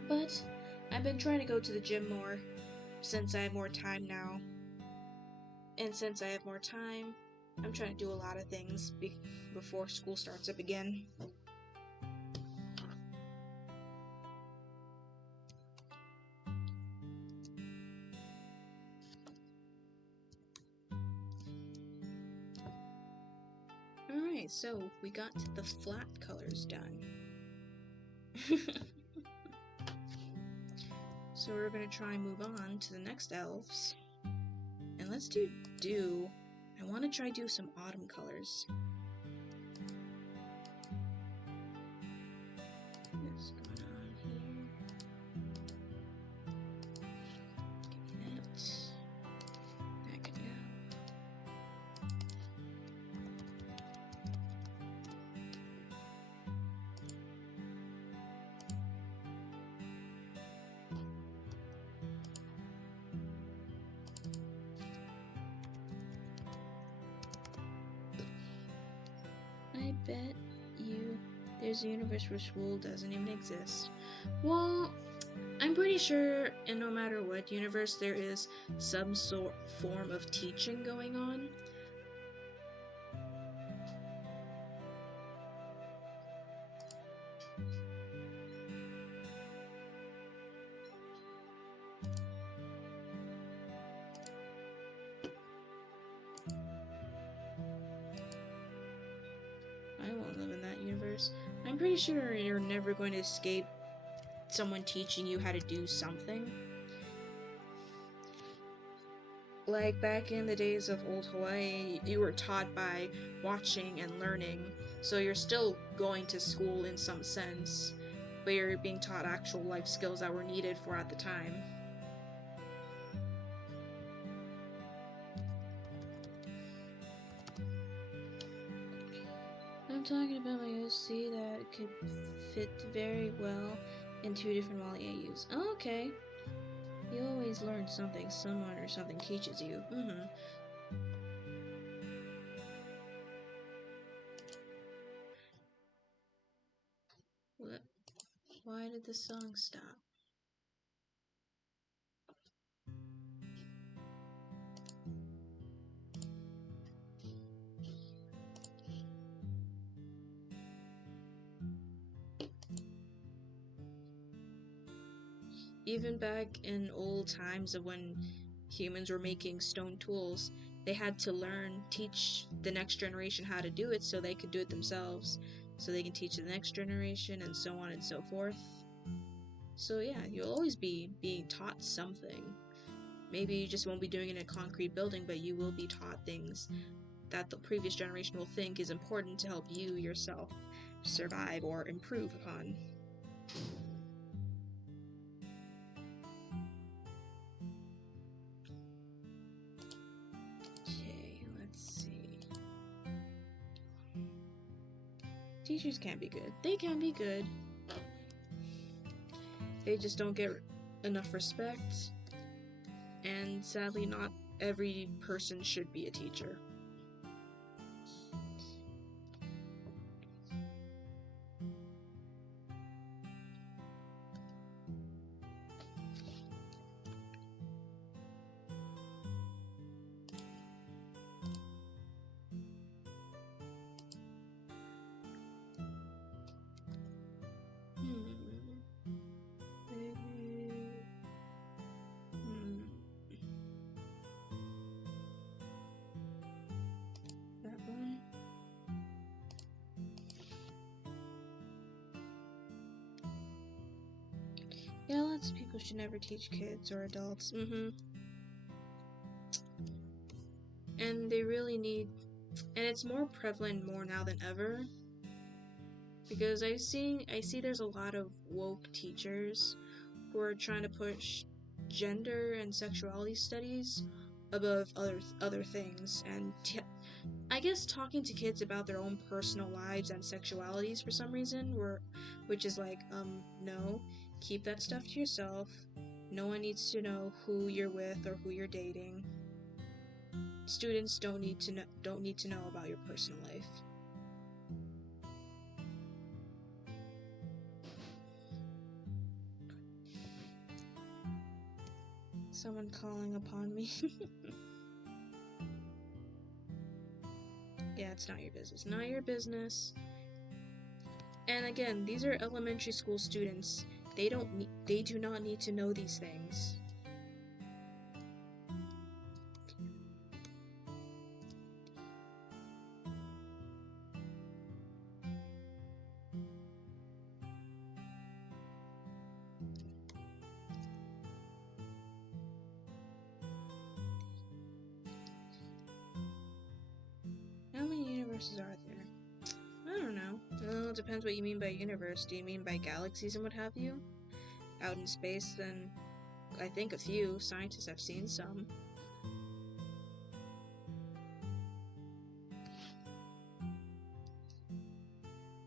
But I've been trying to go to the gym more since I have more time now. And since I have more time, I'm trying to do a lot of things before school starts up again. Alright, so we got the flat colors done. So we're gonna try and move on to the next elves. And let's do dew. I want to try do some autumn colors. What's going on here? Give me that. That can go. I bet you there's a universe where school doesn't even exist. Well, I'm pretty sure in no matter what universe there is some form of teaching going on. I won't live in that universe. I'm pretty sure you're never going to escape someone teaching you how to do something. Like back in the days of old Hawaii, you were taught by watching and learning, so you're still going to school in some sense, but you're being taught actual life skills that were needed for at the time. I'm talking about my OC that could fit very well in 2 different Wally AUs. Oh, okay. You always learn something someone or something teaches you. What? Why did the song stop? Even back in old times of when humans were making stone tools, they had to teach the next generation how to do it so they could do it themselves, so they can teach the next generation, and so on and so forth. So yeah, you'll always be being taught something. Maybe you just won't be doing it in a concrete building, but you will be taught things that the previous generation will think is important to help you yourself survive or improve upon. Okay, let's see. Teachers can be good. They can be good. They just don't get enough respect, and sadly not every person should be a teacher. That one. Yeah, lots of people should never teach kids or adults. And they really need, and it's more prevalent more now than ever, because I see there's a lot of woke teachers who are trying to push gender and sexuality studies above other things, and I guess talking to kids about their own personal lives and sexualities for some reason, which is like, no, keep that stuff to yourself. No one needs to know who you're with or who you're dating. Students don't need to know about your personal life. Someone calling upon me. Yeah, it's not your business. Not your business. And again, these are elementary school students. They do not need to know these things. How many universes are there? I don't know. Well, it depends what you mean by universe. Do you mean by galaxies and what have you? Out in space, then I think a few. Scientists have seen some.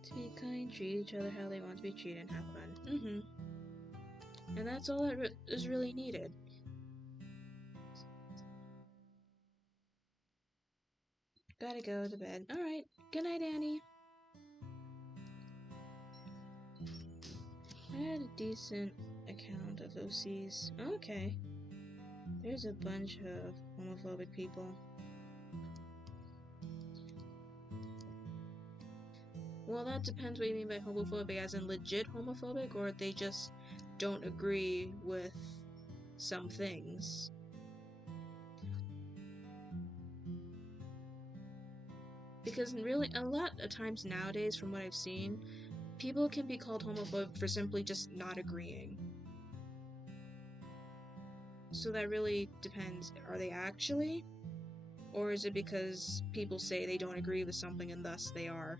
To be kind, treat each other how they want to be treated, and have fun. And that's all that is really needed. Gotta go to bed. Alright, good night, Annie. I had a decent account of OCs. Okay. There's a bunch of homophobic people. Well, that depends what you mean by homophobic, as in legit homophobic, or they just don't agree with some things. Because really, a lot of times nowadays, from what I've seen, people can be called homophobic for simply just not agreeing. So that really depends. Are they actually? Or is it because people say they don't agree with something and thus they are?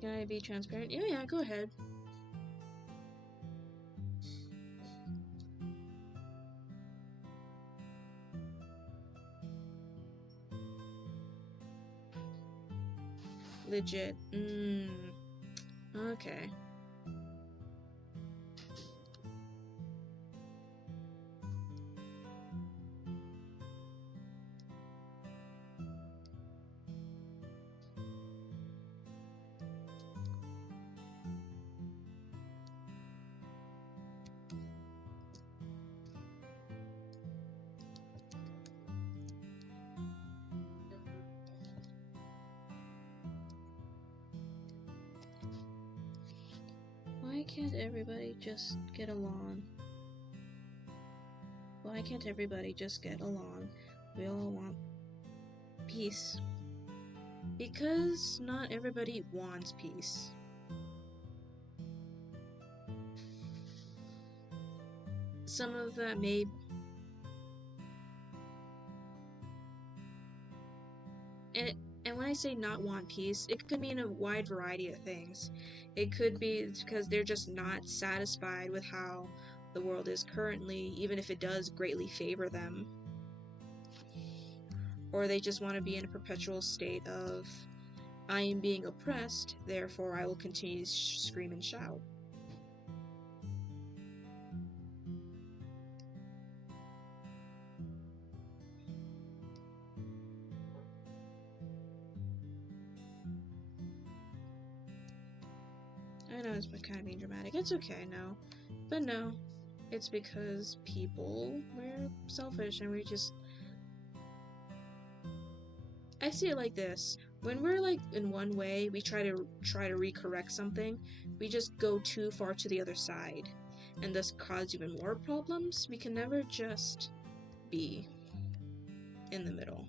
Can I be transparent? Yeah, go ahead. Legit. Okay. Why can't everybody just get along? Why can't everybody just get along? We all want peace. Because not everybody wants peace. Some of that may... And when I say not want peace, it could mean a wide variety of things. It could be because they're just not satisfied with how the world is currently, even if it does greatly favor them. Or they just want to be in a perpetual state of, I am being oppressed, therefore I will continue to scream and shout. I know it's kind of being dramatic. It's okay, no. But no, it's because we're selfish and we just... I see it like this. When we're like in one way, we try to recorrect something, we just go too far to the other side, and thus cause even more problems. We can never just be in the middle.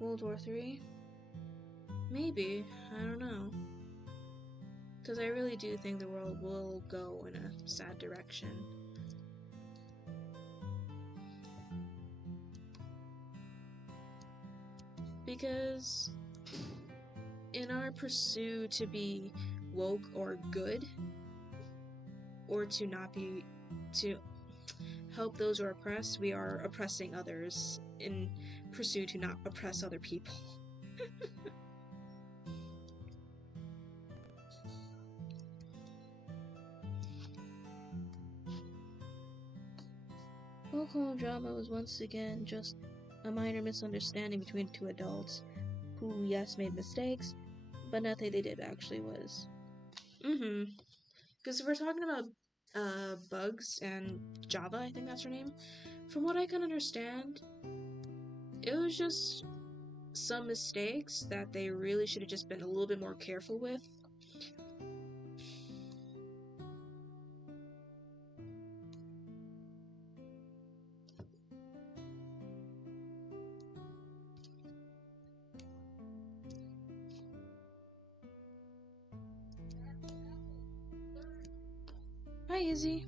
World War III? Maybe. I don't know. Because I really do think the world will go in a sad direction. Because in our pursuit to be woke or good, or to not be, to help those who are oppressed, we are oppressing others in pursuit to not oppress other people. Local drama was once again just a minor misunderstanding between two adults who, yes, made mistakes, but nothing they did actually was. Because if we're talking about Bugs and Java, I think that's her name, from what I can understand, it was just some mistakes that they really should have just been a little bit more careful with. Hi, Izzy.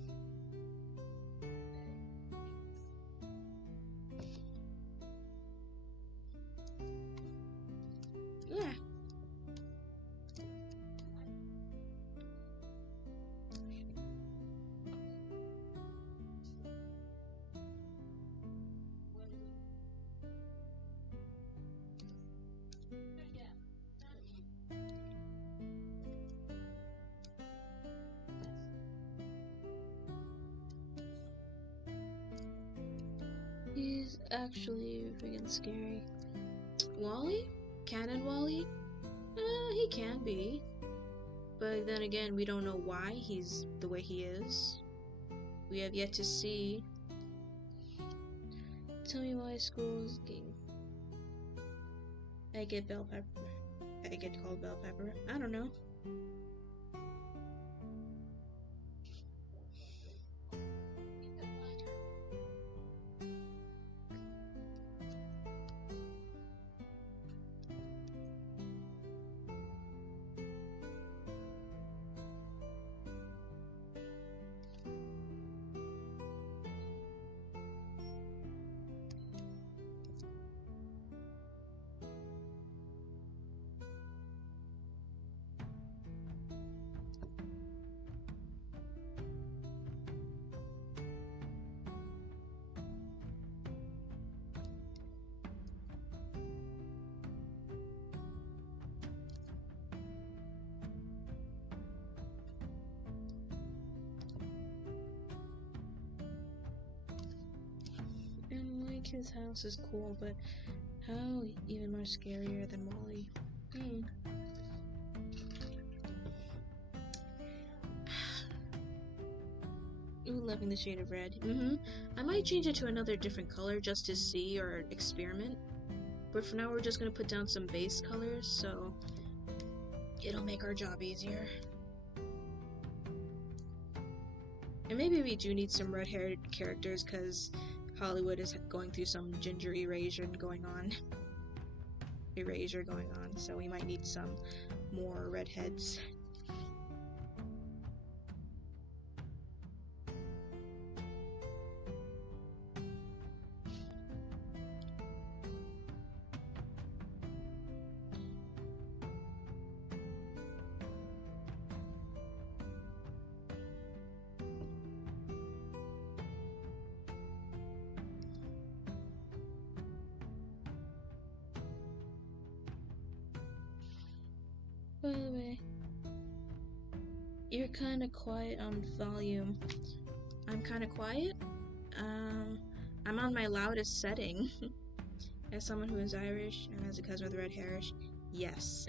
Yeah. He's actually freaking scary. Wally? Canon Wally? He can be. But then again, we don't know why he's the way he is. We have yet to see. Tell me why school's game. I get bell pepper. I get called bell pepper. I don't know. And like his house is cool, but how even more scarier than Wally? Ooh, loving the shade of red. I might change it to another different color just to see or experiment. But for now, we're just gonna put down some base colors, so it'll make our job easier. And maybe we do need some red-haired characters, because Hollywood is going through some ginger erasure going on. So we might need some more redheads. By the way, you're kind of quiet on volume. I'm kind of quiet? I'm on my loudest setting. As someone who is Irish and has a cousin with red hair, yes.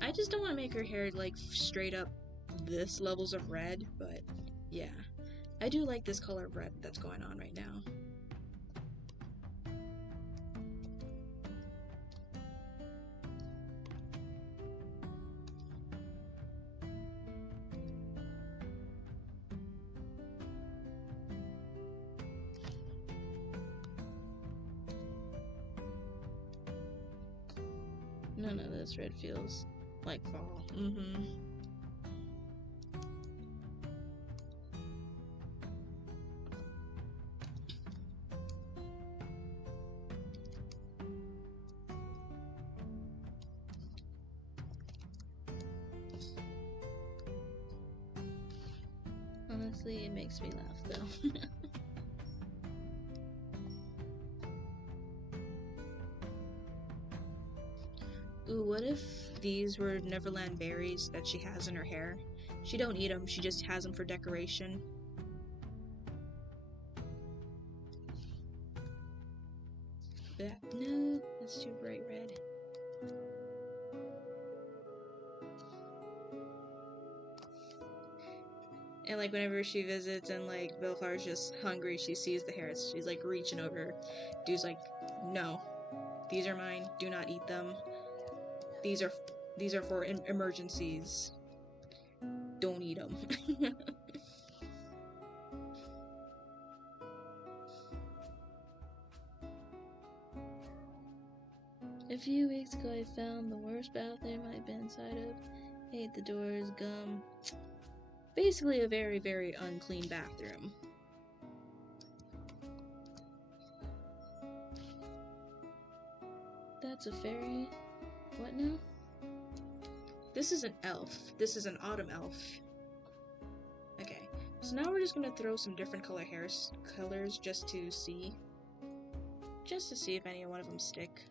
I just don't want to make her hair like straight up this levels of red, but yeah. I do like this color of red that's going on right now. None of this red feels like fall. Honestly, it makes me laugh though. Ooh, what if these were Neverland berries that she has in her hair? She don't eat them, she just has them for decoration. No, that's too bright red. And like whenever she visits and like Vilhar's just hungry, she sees the hair, she's like reaching over. Dude's like, no, these are mine, do not eat them. These are for emergencies. Don't eat them. A few weeks ago, I found the worst bathroom I've been inside of. Hate the doors, gum. Basically, a very, very unclean bathroom. That's a fairy. What now? This is an elf. This is an autumn elf. Okay, so now we're just gonna throw some different colors just to see if any one of them stick.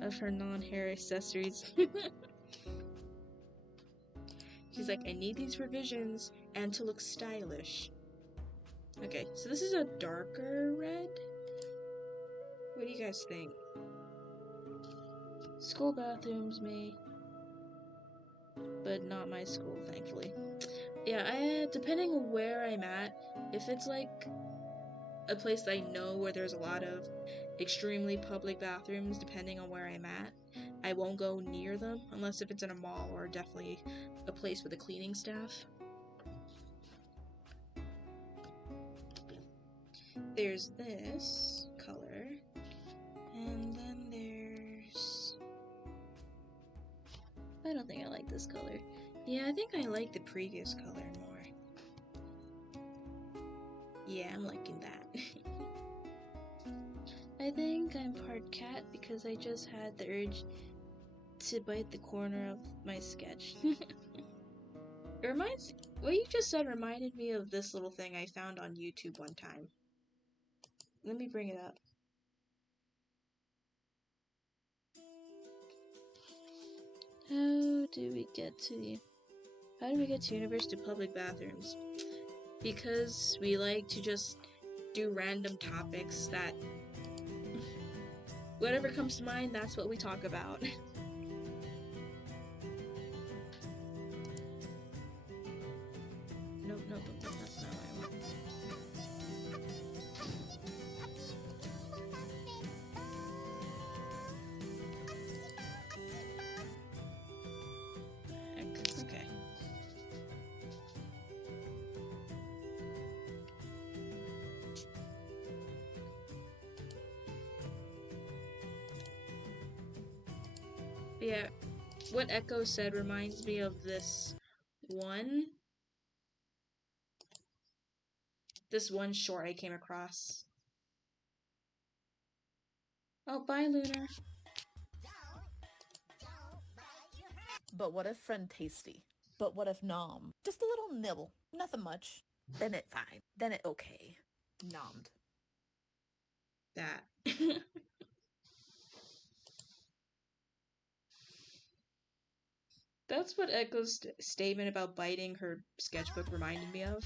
Of her non-hair accessories. She's like, I need these revisions and to look stylish. Okay, so this is a darker red. What do you guys think? School bathrooms may, but not my school, thankfully. Yeah, depending on where I'm at, if it's like a place that I know where there's a lot of extremely public bathrooms, depending on where I'm at, I won't go near them unless if it's in a mall or definitely a place with a cleaning staff. There's this color, and then there's... I don't think I like this color. Yeah, I think I like the previous color more. Yeah, I'm liking that. I think I'm part cat because I just had the urge to bite the corner of my sketch. What you just said reminded me of this little thing I found on YouTube one time. Let me bring it up. How do we get to university public bathrooms? Because we like to just do random topics that whatever comes to mind, that's what we talk about. Nope, nope, nope, that's not what I want. Heck, okay. But yeah, what Echo said reminds me of this one short I came across. Oh, bye, Lunar. But what if friend tasty? But what if nom? Just a little nibble, nothing much. Then it fine. Then it okay. Nommed. That. That's what Echo's statement about biting her sketchbook reminded me of.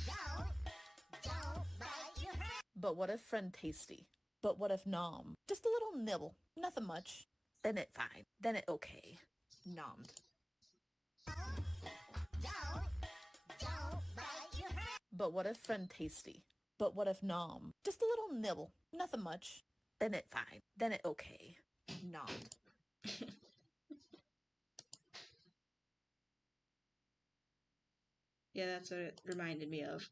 But what if friend tasty? But what if nom? Just a little nibble, nothing much. Then it fine. Then it okay. Nommed. But what if friend tasty? But what if nom? Just a little nibble, nothing much. Then it fine. Then it okay. Nommed. Yeah, that's what it reminded me of.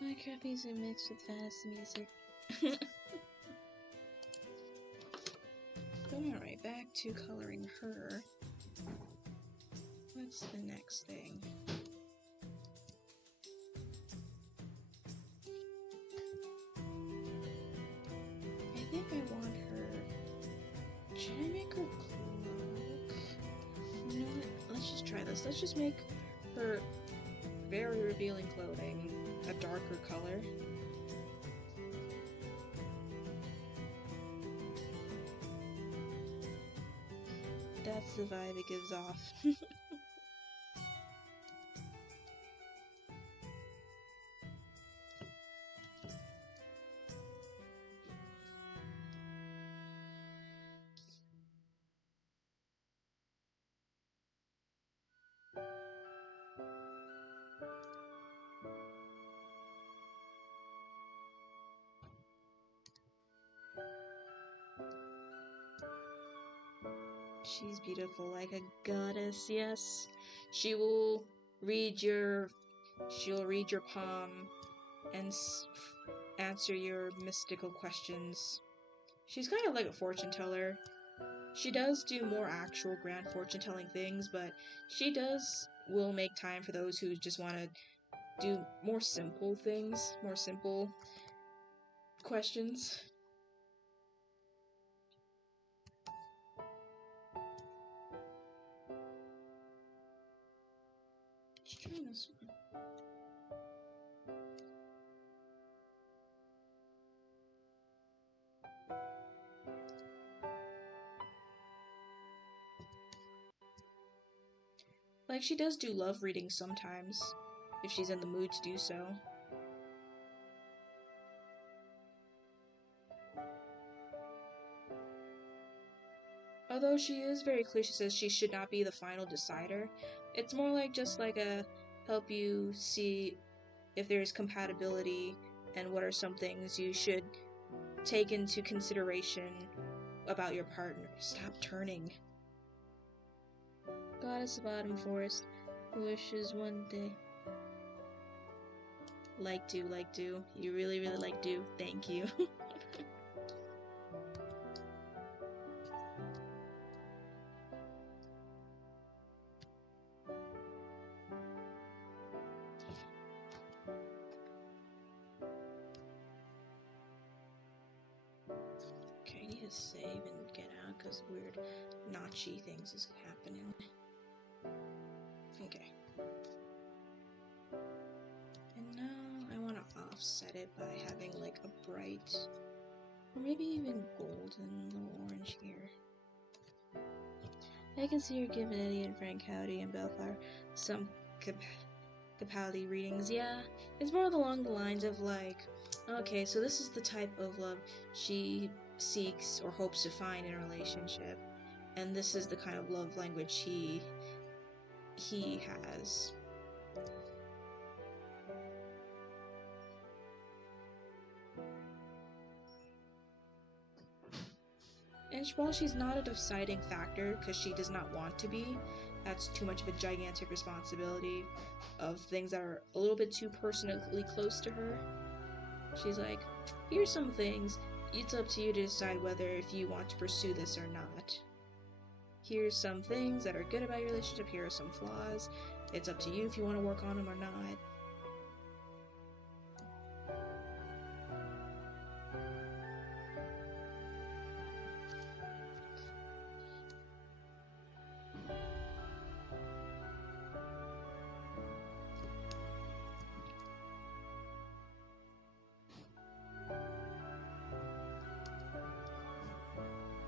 Minecraft music mixed with fantasy music. Alright, back to coloring her. What's the next thing? I think I want her... Should I make her cloak? You know what? Let's just try this. Let's just make her very revealing clothing a darker color. That's the vibe it gives off. She's beautiful like a goddess, yes. She'll read your palm and answer your mystical questions. She's kind of like a fortune teller. She does do more actual grand fortune telling things, but she will make time for those who just want to do more simple things, more simple questions. Let's try this one. Like, she does do love readings sometimes, if she's in the mood to do so. Although she is very clear, she says she should not be the final decider. It's more like just like a help you see if there's compatibility and what are some things you should take into consideration about your partner. Stop turning. Goddess of Autumn Forest, who wishes one day. Like do. You really, really like do. Thank you. Okay, I need to save and get out because weird notchy things is happening. Okay. And now I want to offset it by having like a bright, or maybe even golden little orange here. I can see you're giving Eddie and Frank Howdy and Bellflower some Capaldi readings. Yeah, it's more along the lines of like, okay, so this is the type of love she seeks or hopes to find in a relationship, and this is the kind of love language he has. And while she's not a deciding factor, because she does not want to be, that's too much of a gigantic responsibility of things that are a little bit too personally close to her. She's like, here's some things, it's up to you to decide whether if you want to pursue this or not. Here's some things that are good about your relationship, here are some flaws, it's up to you if you want to work on them or not.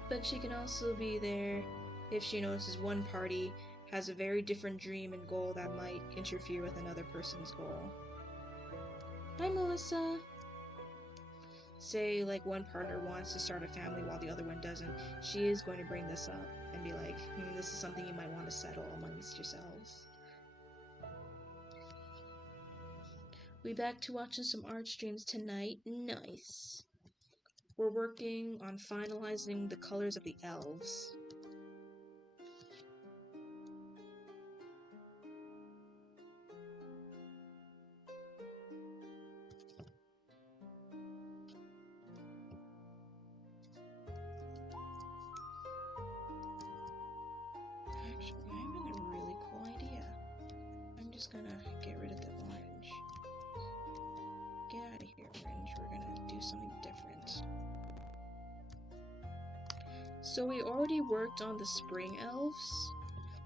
But she can also be there if she notices one party has a very different dream and goal that might interfere with another person's goal. Hi, Melissa! Say, like, one partner wants to start a family while the other one doesn't. She is going to bring this up and be like, this is something you might want to settle amongst yourselves. We back to watching some art streams tonight. Nice. We're working on finalizing the colors of the elves. Actually, I have a really cool idea. I'm just gonna get rid of the orange. Get out of here, orange. We're gonna do something different. So we already worked on the spring elves.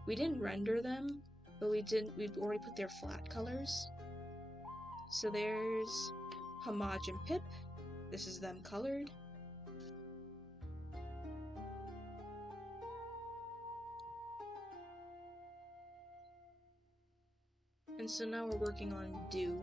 We didn't render them, but we'd already put their flat colors. So there's Hamaj and Pip. This is them colored. And so now we're working on Dew.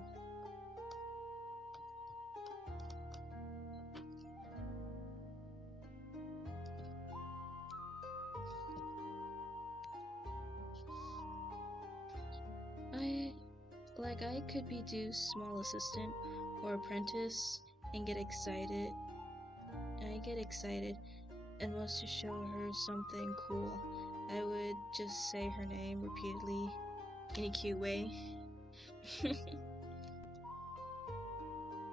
I could be Dew's small assistant or apprentice and get excited. I get excited and wants to show her something cool. I would just say her name repeatedly in a cute way.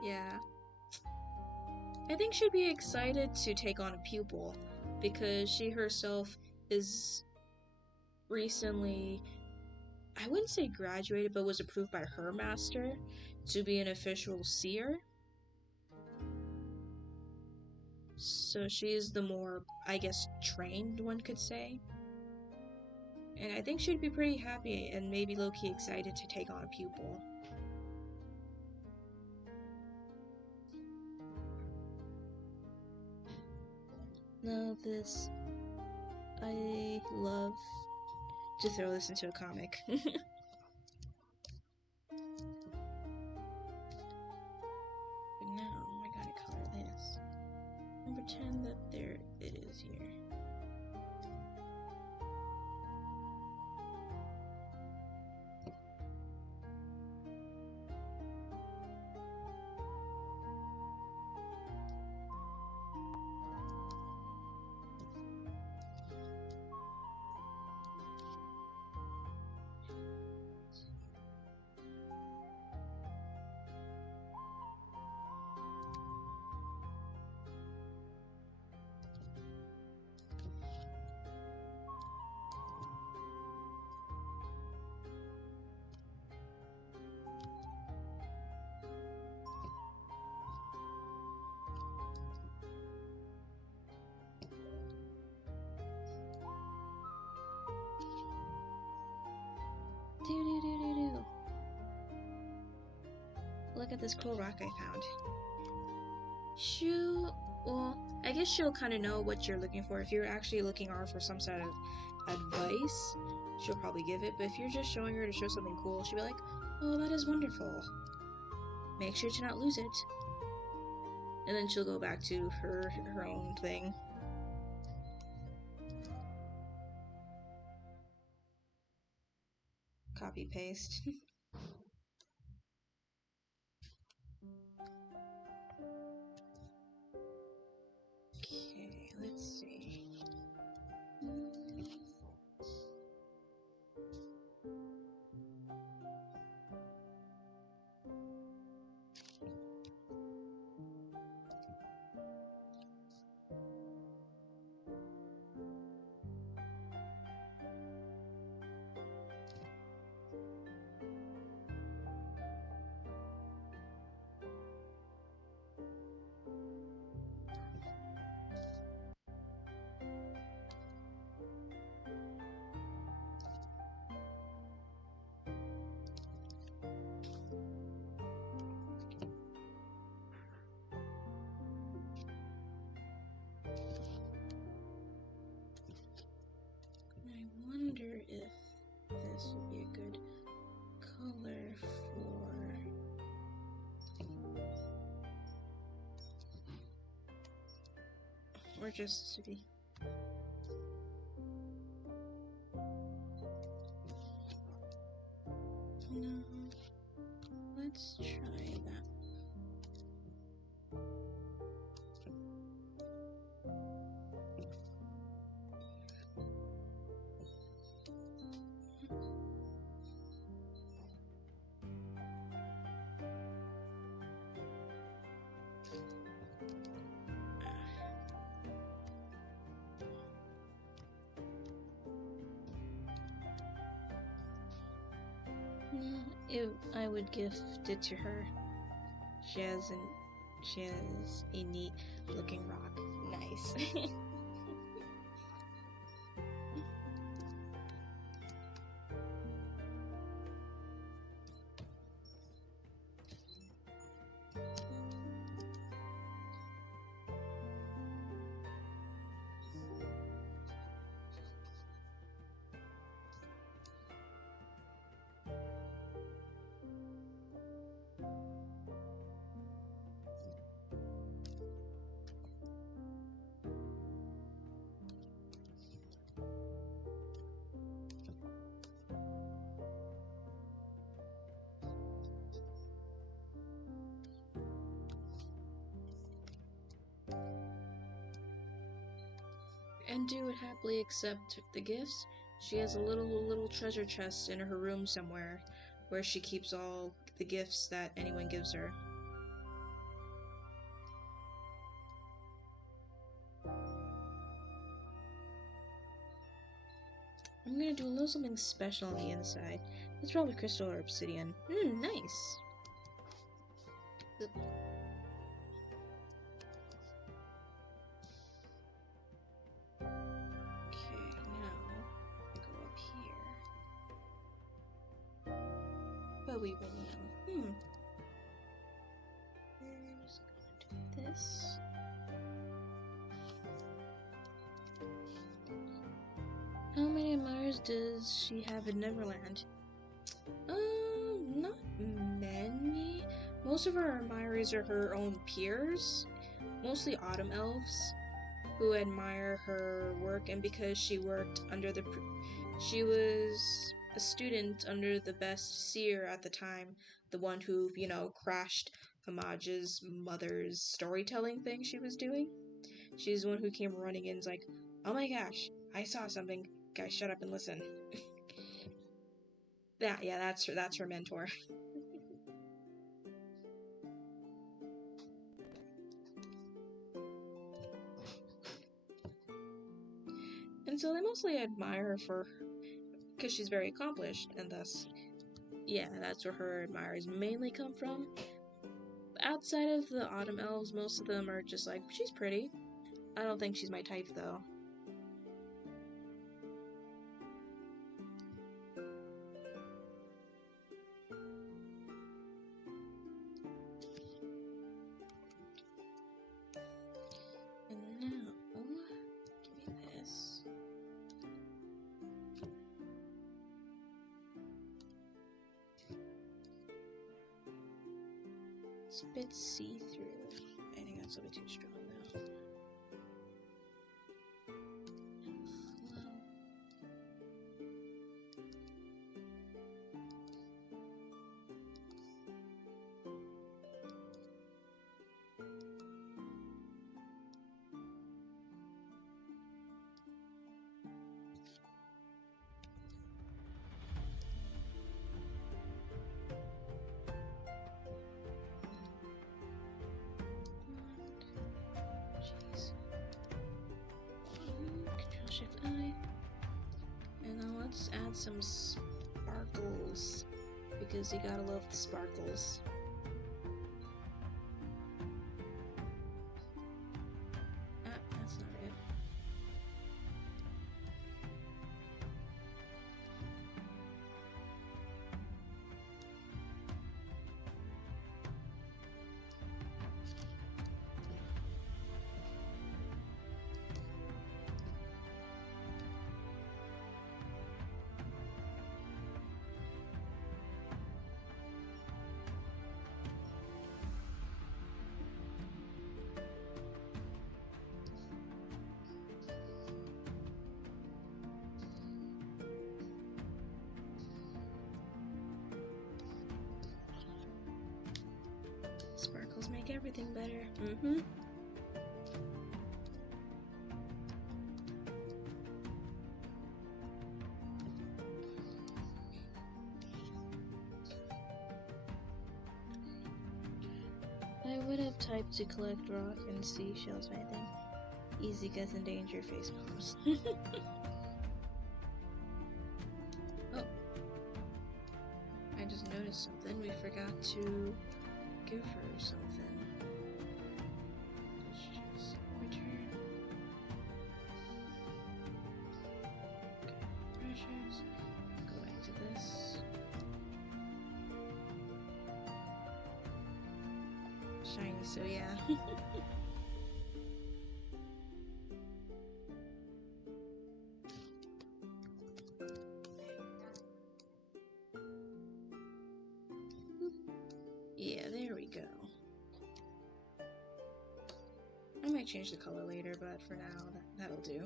Yeah. I think she'd be excited to take on a pupil because she herself is recently, I wouldn't say graduated, but was approved by her master to be an official seer. So she's the more, I guess, trained, one could say. And I think she'd be pretty happy and maybe low-key excited to take on a pupil. Now this, I love to throw this into a comic. But now I gotta color this and pretend that there it is here. Look at this cool rock I found. well, I guess she'll kind of know what you're looking for. If you're actually looking her for some sort of advice, she'll probably give it. But if you're just showing her to show something cool, she'll be like, oh, that is wonderful. Make sure to not lose it. And then she'll go back to her own thing. Copy paste. Okay, let's see. I wonder if this would be a good color for... or just to be... No, let's try that. I would gift it to her. She has a neat looking rock. Nice. Andu would happily accept the gifts. She has a little treasure chest in her room somewhere, where she keeps all the gifts that anyone gives her. I'm gonna do a little something special on the inside. It's probably crystal or obsidian. Nice. But we will know. We're just gonna do this. How many admirers does she have in Neverland? Not many. Most of her admirers are her own peers, mostly autumn elves, who admire her work, and because she worked under she was a student under the best seer at the time, the one who, crashed Hamaja's mother's storytelling thing she was doing. She's the one who came running in and was like, oh my gosh, I saw something. Guys, shut up and listen. That's her mentor. And so they mostly admire her because she's very accomplished, and thus, that's where her admirers mainly come from. Outside of the autumn elves, most of them are just like, she's pretty. I don't think she's my type, though. It's a bit see-through. I think that's a bit too strong now. Jeez. Control Shift I. And now let's add some sparkles. Because you gotta love the sparkles. Ah, that's not it. Sparkles make everything better. Mm-hmm. I would have typed to collect rock and seashells, but I think easy gets in danger face palms. Oh. I just noticed something. We forgot to give her something. Let's just return. Okay, pressures. Go back to this. Shiny, so yeah. Yeah, there we go. I might change the color later, but for now, that'll do.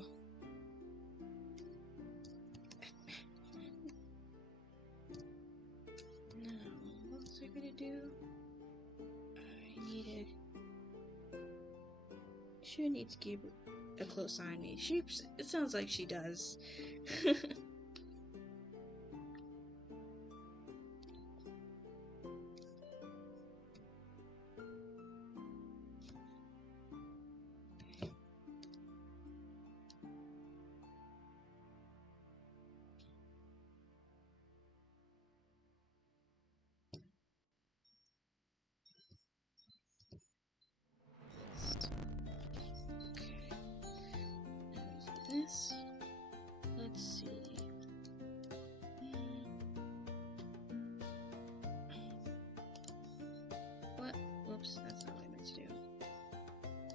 Now, what was I gonna do? I needed... She need to keep a close eye on me. It sounds like she does. This. Let's see. What? Whoops, that's not what I meant to do.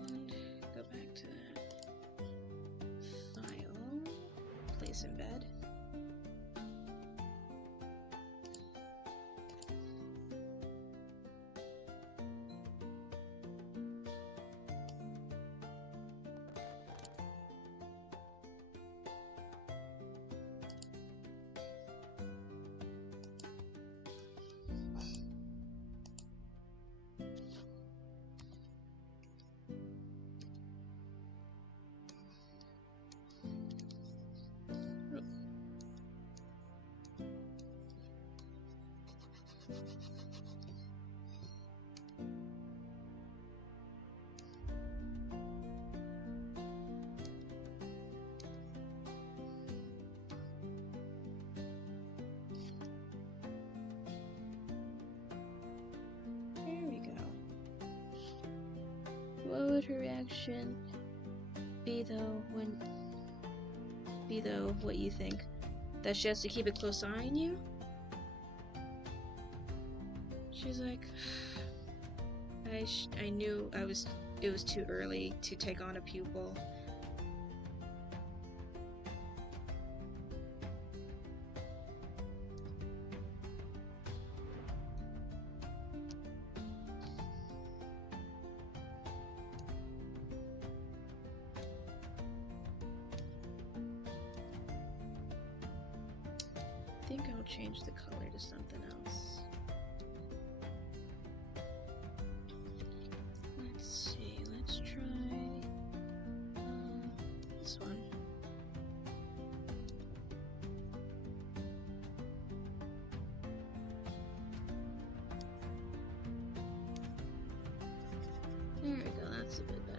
And go back to File, Place Embed. There we go. What would her reaction be though what you think? That she has to keep a close eye on you? She's like, I knew it was too early to take on a pupil. think I'll change the color to something else. Let's see, let's try this one. There we go, that's a bit better.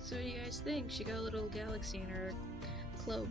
So what do you guys think? She got a little galaxy in her cloak.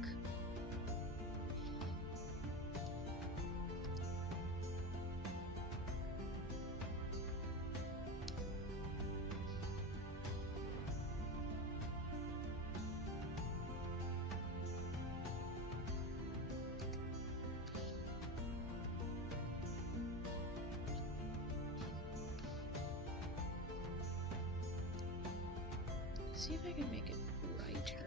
See if I can make it brighter.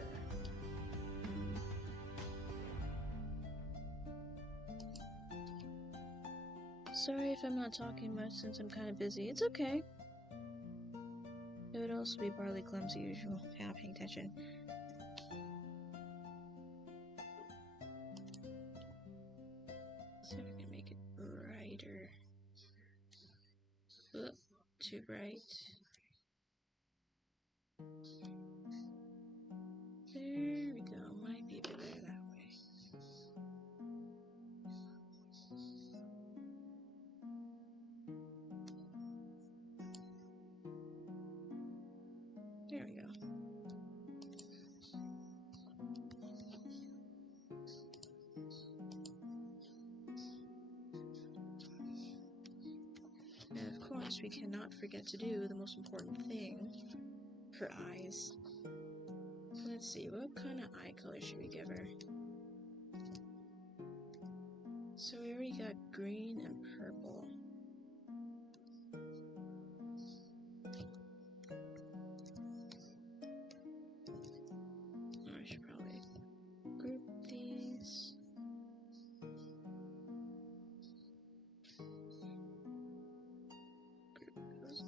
Sorry if I'm not talking much since I'm kind of busy. It's okay. It would also be partly clumsy usual. Yeah, paying attention. See if I can make it brighter. Ugh, too bright. There we go. Might be a bit better that way. There we go. And of course, we cannot forget to do the most important thing. Her eyes. Let's see, what kind of eye color should we give her? So we already got green and purple. I should probably group these. Group those.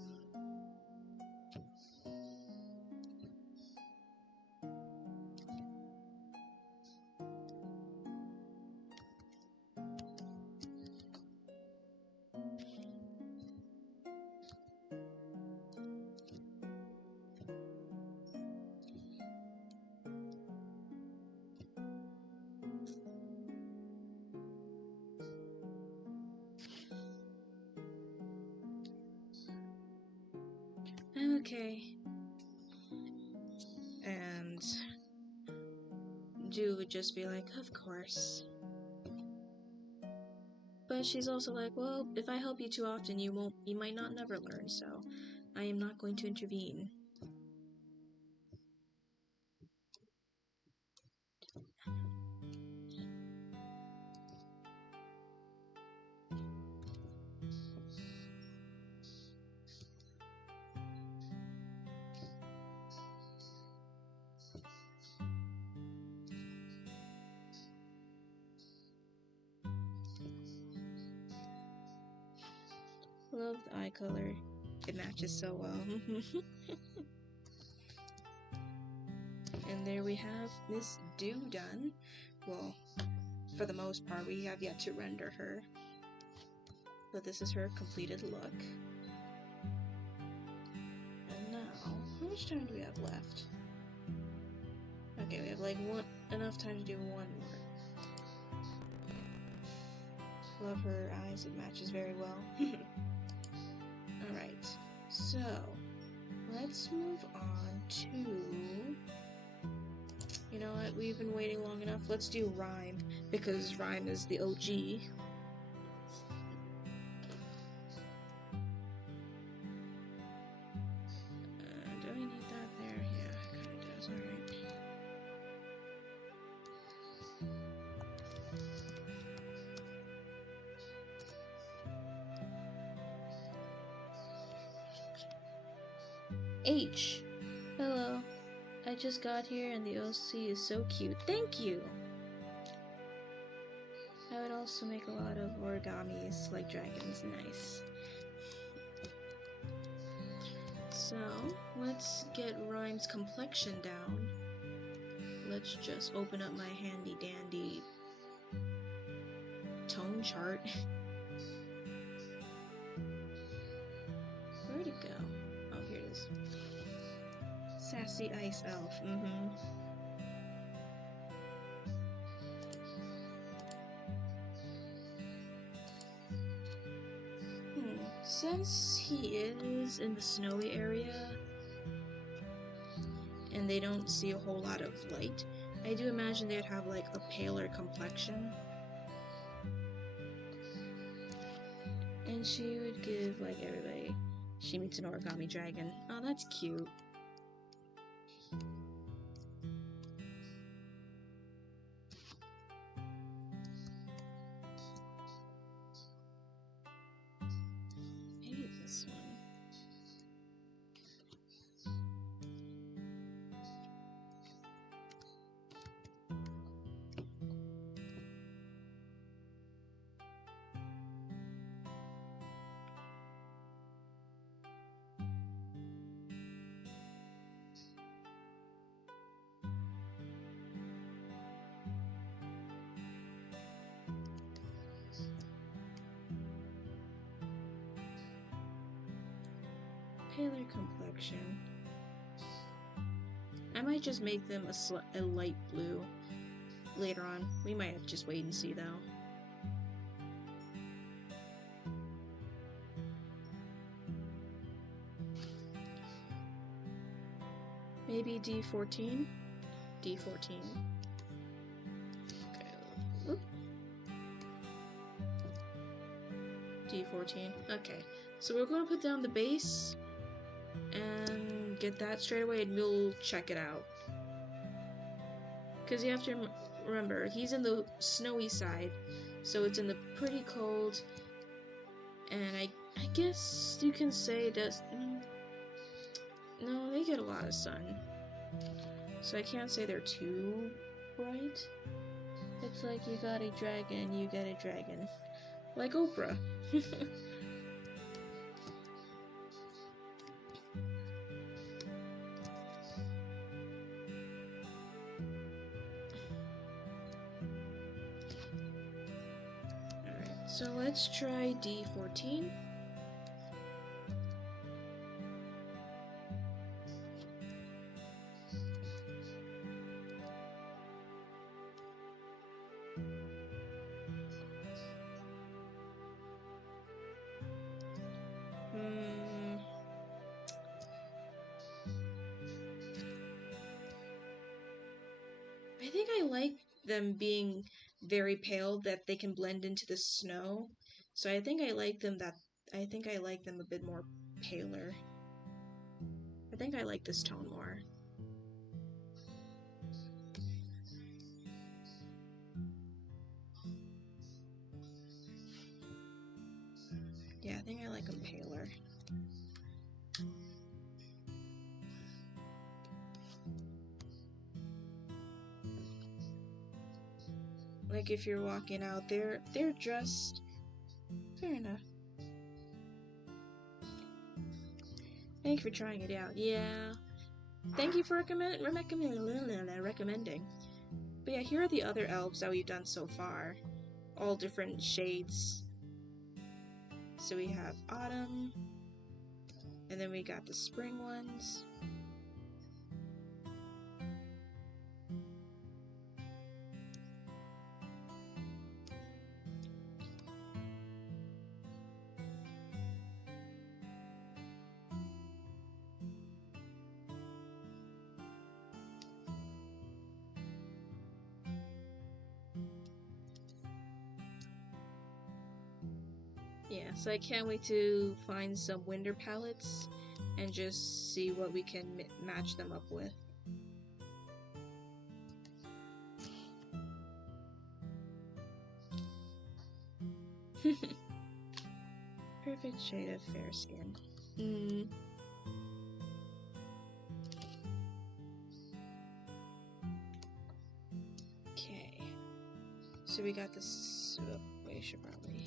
Okay. And Ju would just be like, of course. But she's also like, well, if I help you too often, you might not never learn, so I am not going to intervene. Love the eye color. It matches so well. And there we have Miss Do done. Well, for the most part, we have yet to render her. But this is her completed look. And now, how much time do we have left? Okay, we have like enough time to do one more. Love her eyes, it matches very well. Alright, so let's move on to... You know what, we've been waiting long enough. Let's do Rhyme, because Rhyme is the OG. Do I need that there? Yeah, it kinda does, alright. H. Hello. I just got here and the OC is so cute. Thank you! I would also make a lot of origamis like dragons. Nice. So, let's get Rhyme's complexion down. Let's just open up my handy dandy tone chart. Where'd it go? Oh, here it is. Sassy Ice Elf, Since he is in the snowy area, and they don't see a whole lot of light, I do imagine they'd have like a paler complexion. And she would give like everybody, she meets an origami dragon. Oh, that's cute. Maybe this one. Paler complexion. I might just make them a light blue later on. We might have to just wait and see though. Maybe D14? D14. Okay. Oop. D14. Okay. So we're going to put down the base and get that straight away, and we'll check it out. Because you have to remember, he's in the snowy side, so it's in the pretty cold, and I guess you can say it does. No, they get a lot of sun, so I can't say they're too bright. It's like you got a dragon, you get a dragon. Like Oprah. So let's try D14. I think I like them being very pale, that they can blend into the snow. So I think I like them a bit more paler. I think I like this tone more. Yeah, I think I like them paler. Like if you're walking out there, they're dressed. Fair enough. Thank you for trying it out. Yeah. Thank you for recommending. But yeah, here are the other elves that we've done so far. All different shades. So we have autumn. And then we got the spring ones. Yeah, so I can't wait to find some winter palettes and just see what we can match them up with. Perfect shade of fair skin. Okay. So we got this. Oh, we should probably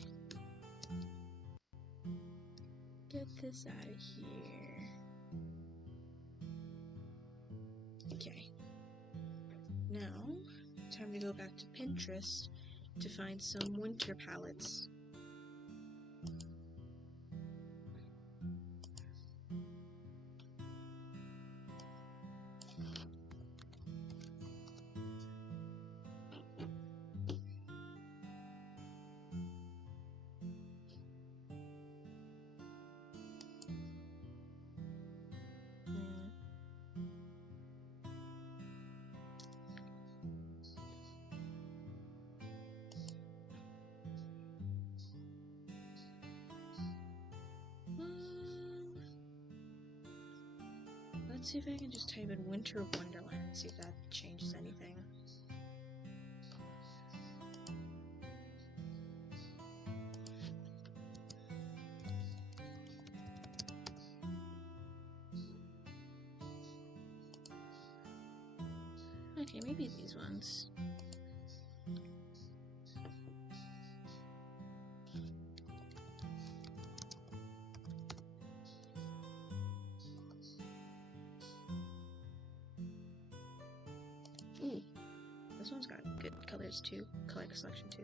get this out of here. Now, time to go back to Pinterest to find some winter palettes. Let's see if I can just type in Winter Wonderland and see if that changes anything. Okay, maybe these ones. Ooh, this one's got good colors too, color selection too.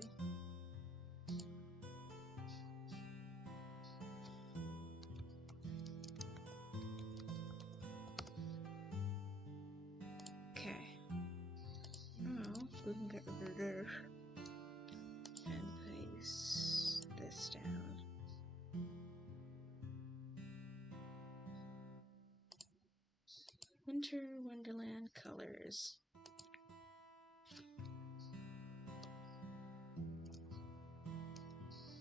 Okay. Now we can get rid of this and place this down. Winter Wonderland colors.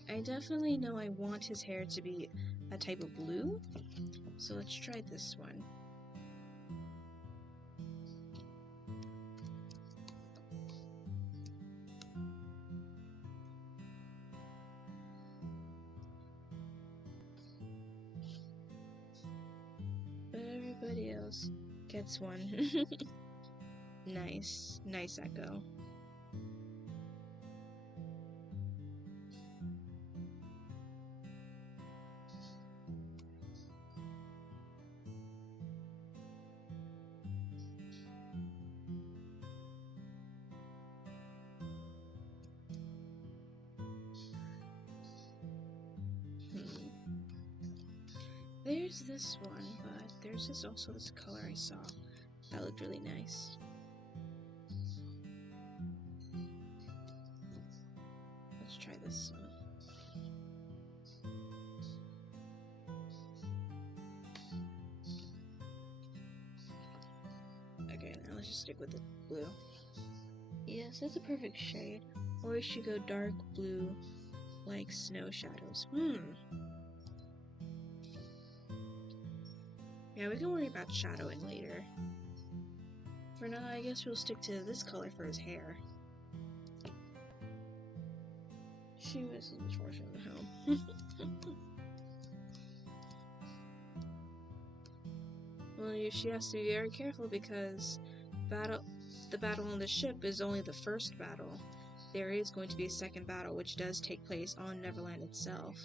I definitely know I want his hair to be a type of blue, so let's try this one. But everybody else gets one. Nice echo. There's this one, but there's also this color I saw that looked really nice. Let's try this one. Okay, now let's just stick with the blue. Yes, that's a perfect shade. Or we should go dark blue, like snow shadows. Yeah, we can worry about shadowing later. For now, I guess we'll stick to this color for his hair. She misses misfortune at home. Well, she has to be very careful because the battle on the ship is only the first battle. There is going to be a second battle, which does take place on Neverland itself.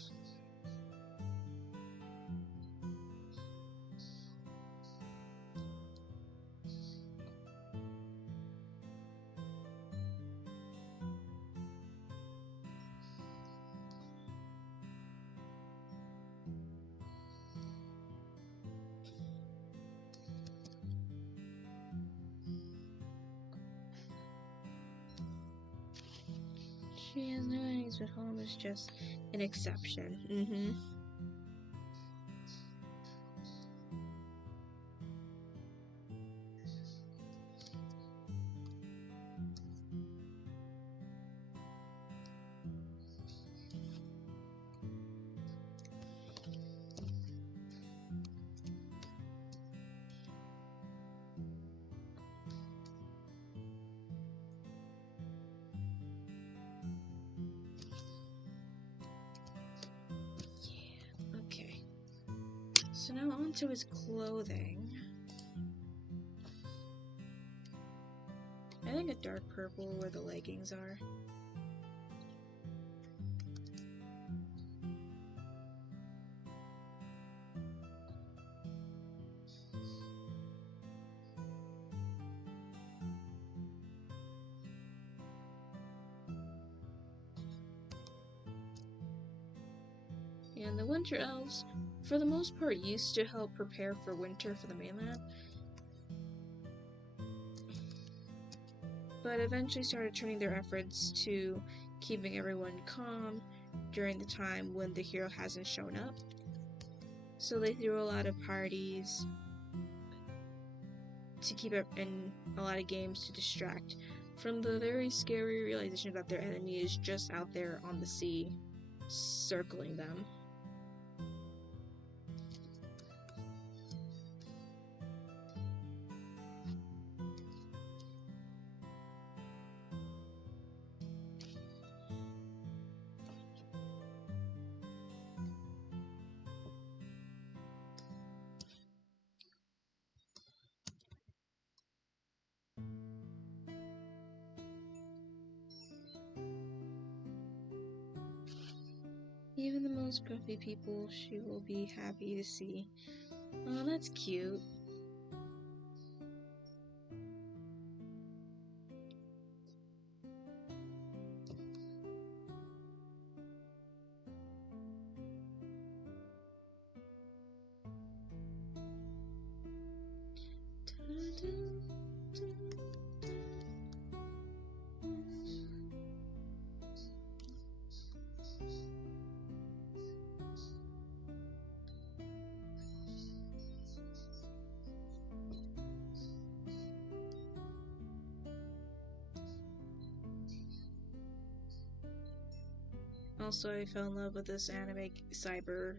She has no enemies, but home is just an exception. Okay. So now on to his clothing. I think a dark purple where the leggings are. And the Winter Elves, for the most part, used to help prepare for winter for the mainland, but eventually started turning their efforts to keeping everyone calm during the time when the hero hasn't shown up. So they threw a lot of parties to keep up, and a lot of games to distract from the very scary realization that their enemy is just out there on the sea, circling them. Even the most grumpy people she will be happy to see. Oh, that's cute. Also, I fell in love with this anime cyber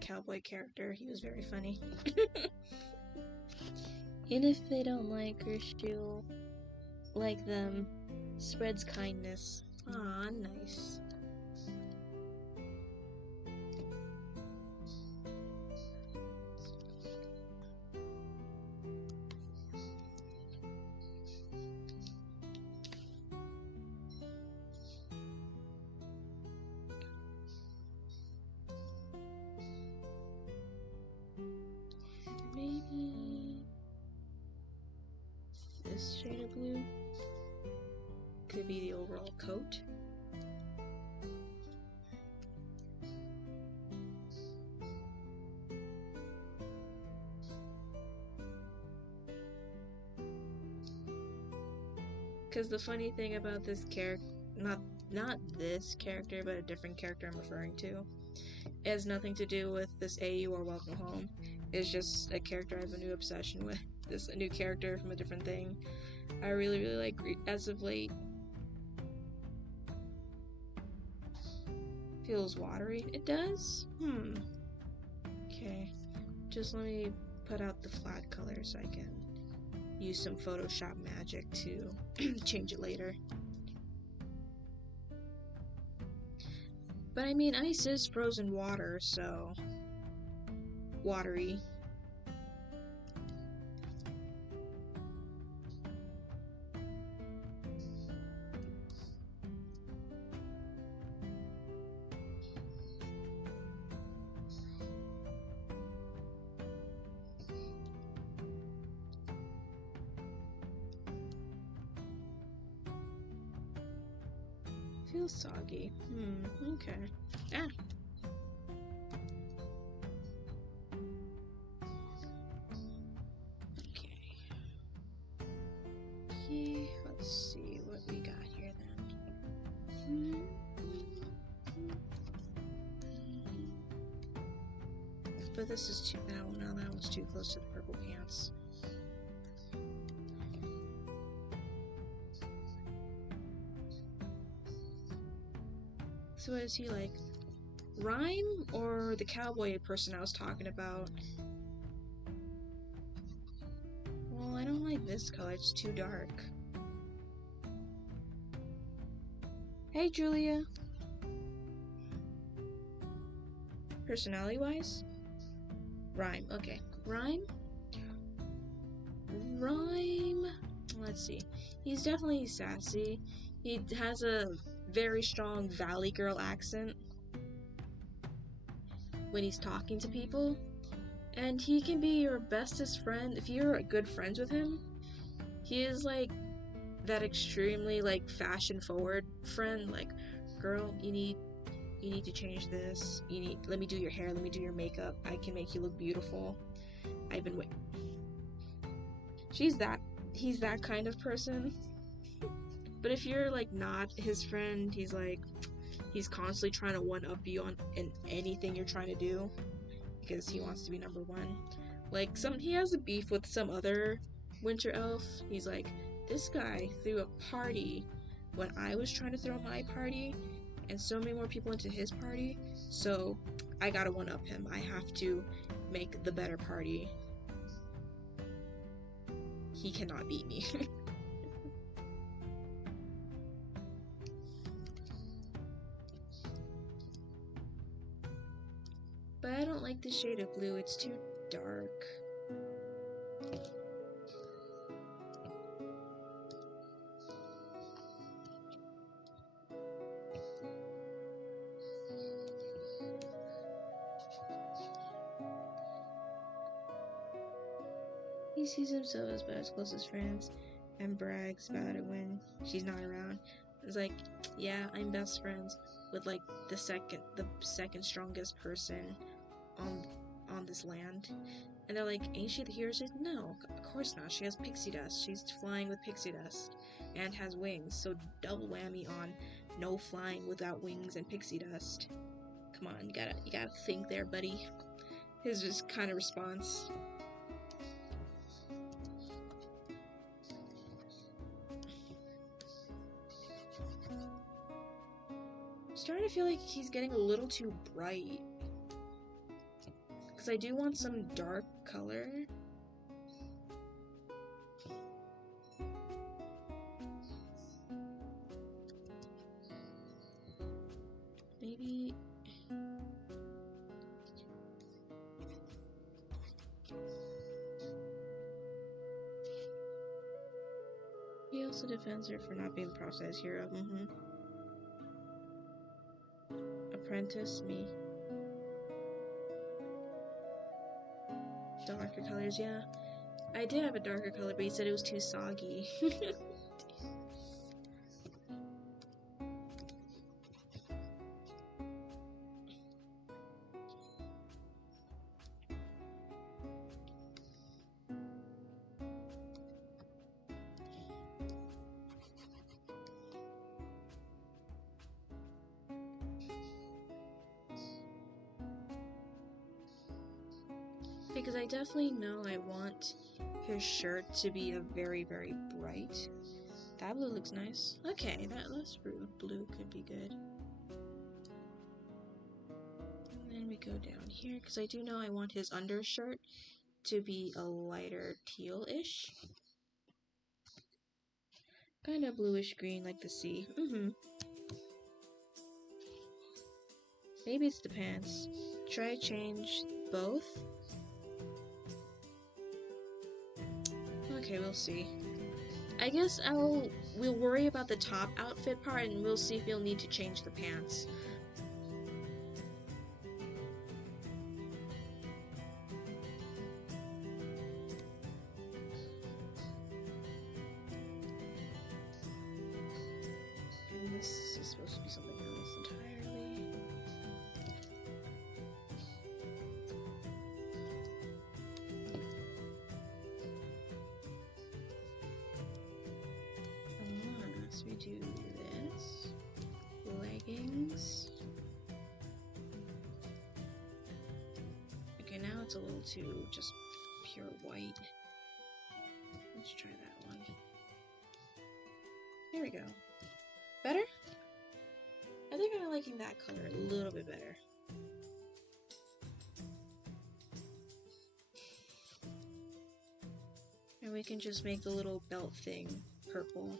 cowboy character. He was very funny. And if they don't like her, she'll like them. Spreads kindness. Aw, nice. Maybe this shade of blue could be the overall coat. Because the funny thing about this character, not this character, but a different character I'm referring to, it has nothing to do with this AU or Welcome Home. It's just a character I have a new obsession with. This a new character from a different thing. I really like as of late. Feels watery. It does? Okay. Just let me put out the flat color so I can use some Photoshop magic to change it later. But I mean, ice is frozen water, so watery. Feels soggy. Okay. Ah. Okay. Let's see what we got here then. But this is too. No, that one's too close to the purple pants. So what is he like? Rhyme or the cowboy person I was talking about? Well, I don't like this color, it's too dark. Hey, Julia. Personality-wise? Rhyme, okay. Rhyme? Let's see. He's definitely sassy. He has a very strong Valley Girl accent when he's talking to people, and he can be your bestest friend if you're good friends with him. He is like that extremely like fashion forward friend, like, girl, you you need to change this. Let me do your hair, let me do your makeup. I can make you look beautiful. I've been waiting. He's that kind of person. But if you're like not his friend, he's constantly trying to one-up you on in anything you're trying to do because he wants to be number one. Like he has a beef with some other winter elf. He's like, this guy threw a party when I was trying to throw my party, and so many more people into his party, so I gotta one-up him. I have to make the better party. He cannot beat me. But I don't like the shade of blue, it's too dark. He sees himself as Bella's closest friends and brags about it when she's not around. It's like, yeah, I'm best friends with like the second strongest person on this land. And they're like, ain't she the hero? She's like, no, of course not. She has pixie dust. She's flying with pixie dust and has wings. So double whammy on no flying without wings and pixie dust. Come on, you gotta think there, buddy. His just kind of response. I'm starting to feel like he's getting a little too bright. Because I do want some dark color. Maybe... He also defends her for not being the process hero. Apprentice me. Darker colors, yeah. I did have a darker color, but he said it was too soggy. Because I definitely know I want his shirt to be a very, very bright. That blue looks nice. Okay, that's blue could be good. And then we go down here, because I do know I want his undershirt to be a lighter teal-ish. Kind of bluish green like the sea. Maybe it's the pants. Try change both. Okay, we'll see. I guess we'll worry about the top outfit part and we'll see if we'll need to change the pants. And this is supposed to be something else entirely. So we do this. Leggings. Okay, now it's a little too just pure white. Let's try that one. There we go. Better? I think I'm liking that color a little bit better. And we can just make the little belt thing purple.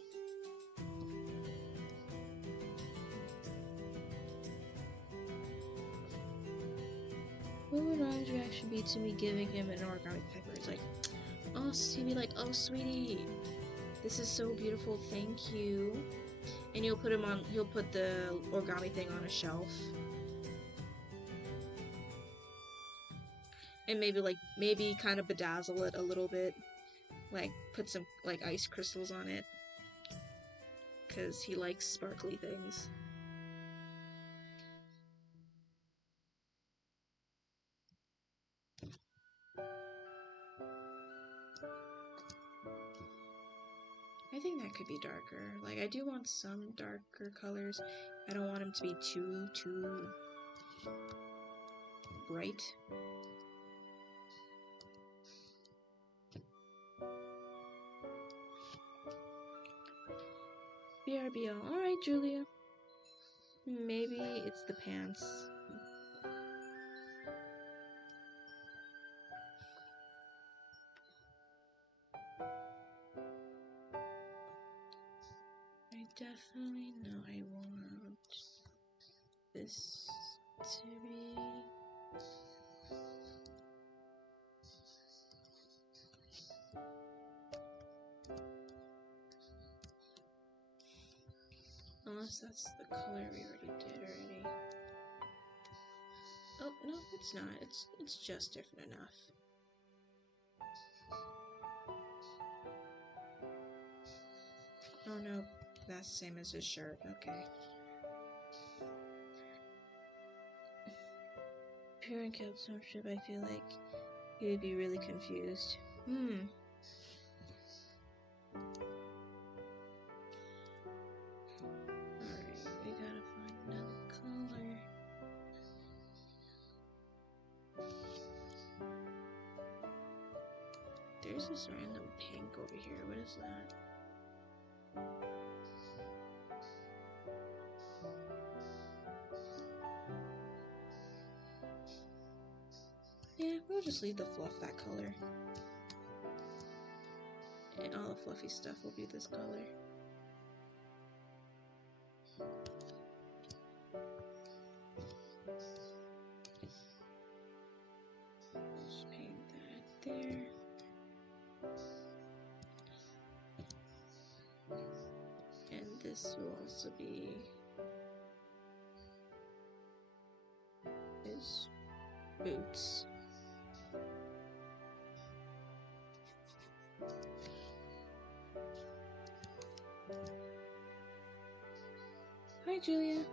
What would Ron's reaction be to me giving him an origami pepper? It's like, oh, he'd be like, oh, sweetie, this is so beautiful, thank you. And he'll put the origami thing on a shelf. And maybe kind of bedazzle it a little bit. Like, put some, like, ice crystals on it. Because he likes sparkly things. I think that could be darker. Like, I do want some darker colors. I don't want them to be too bright. BRBL. Alright, Julia. Maybe it's the pants. I definitely know I want this to be... Unless that's the color we already did already. Oh, no, it's not. It's just different enough. Oh no, that's the same as his shirt. Okay. Parent captainship, I feel like he would be really confused. Alright, we gotta find another color. There's this random pink over here. What is that? Yeah, we'll just leave the fluff that color. And all the fluffy stuff will be this color. Just paint that there. And this will also be his boots. Hi, Julia.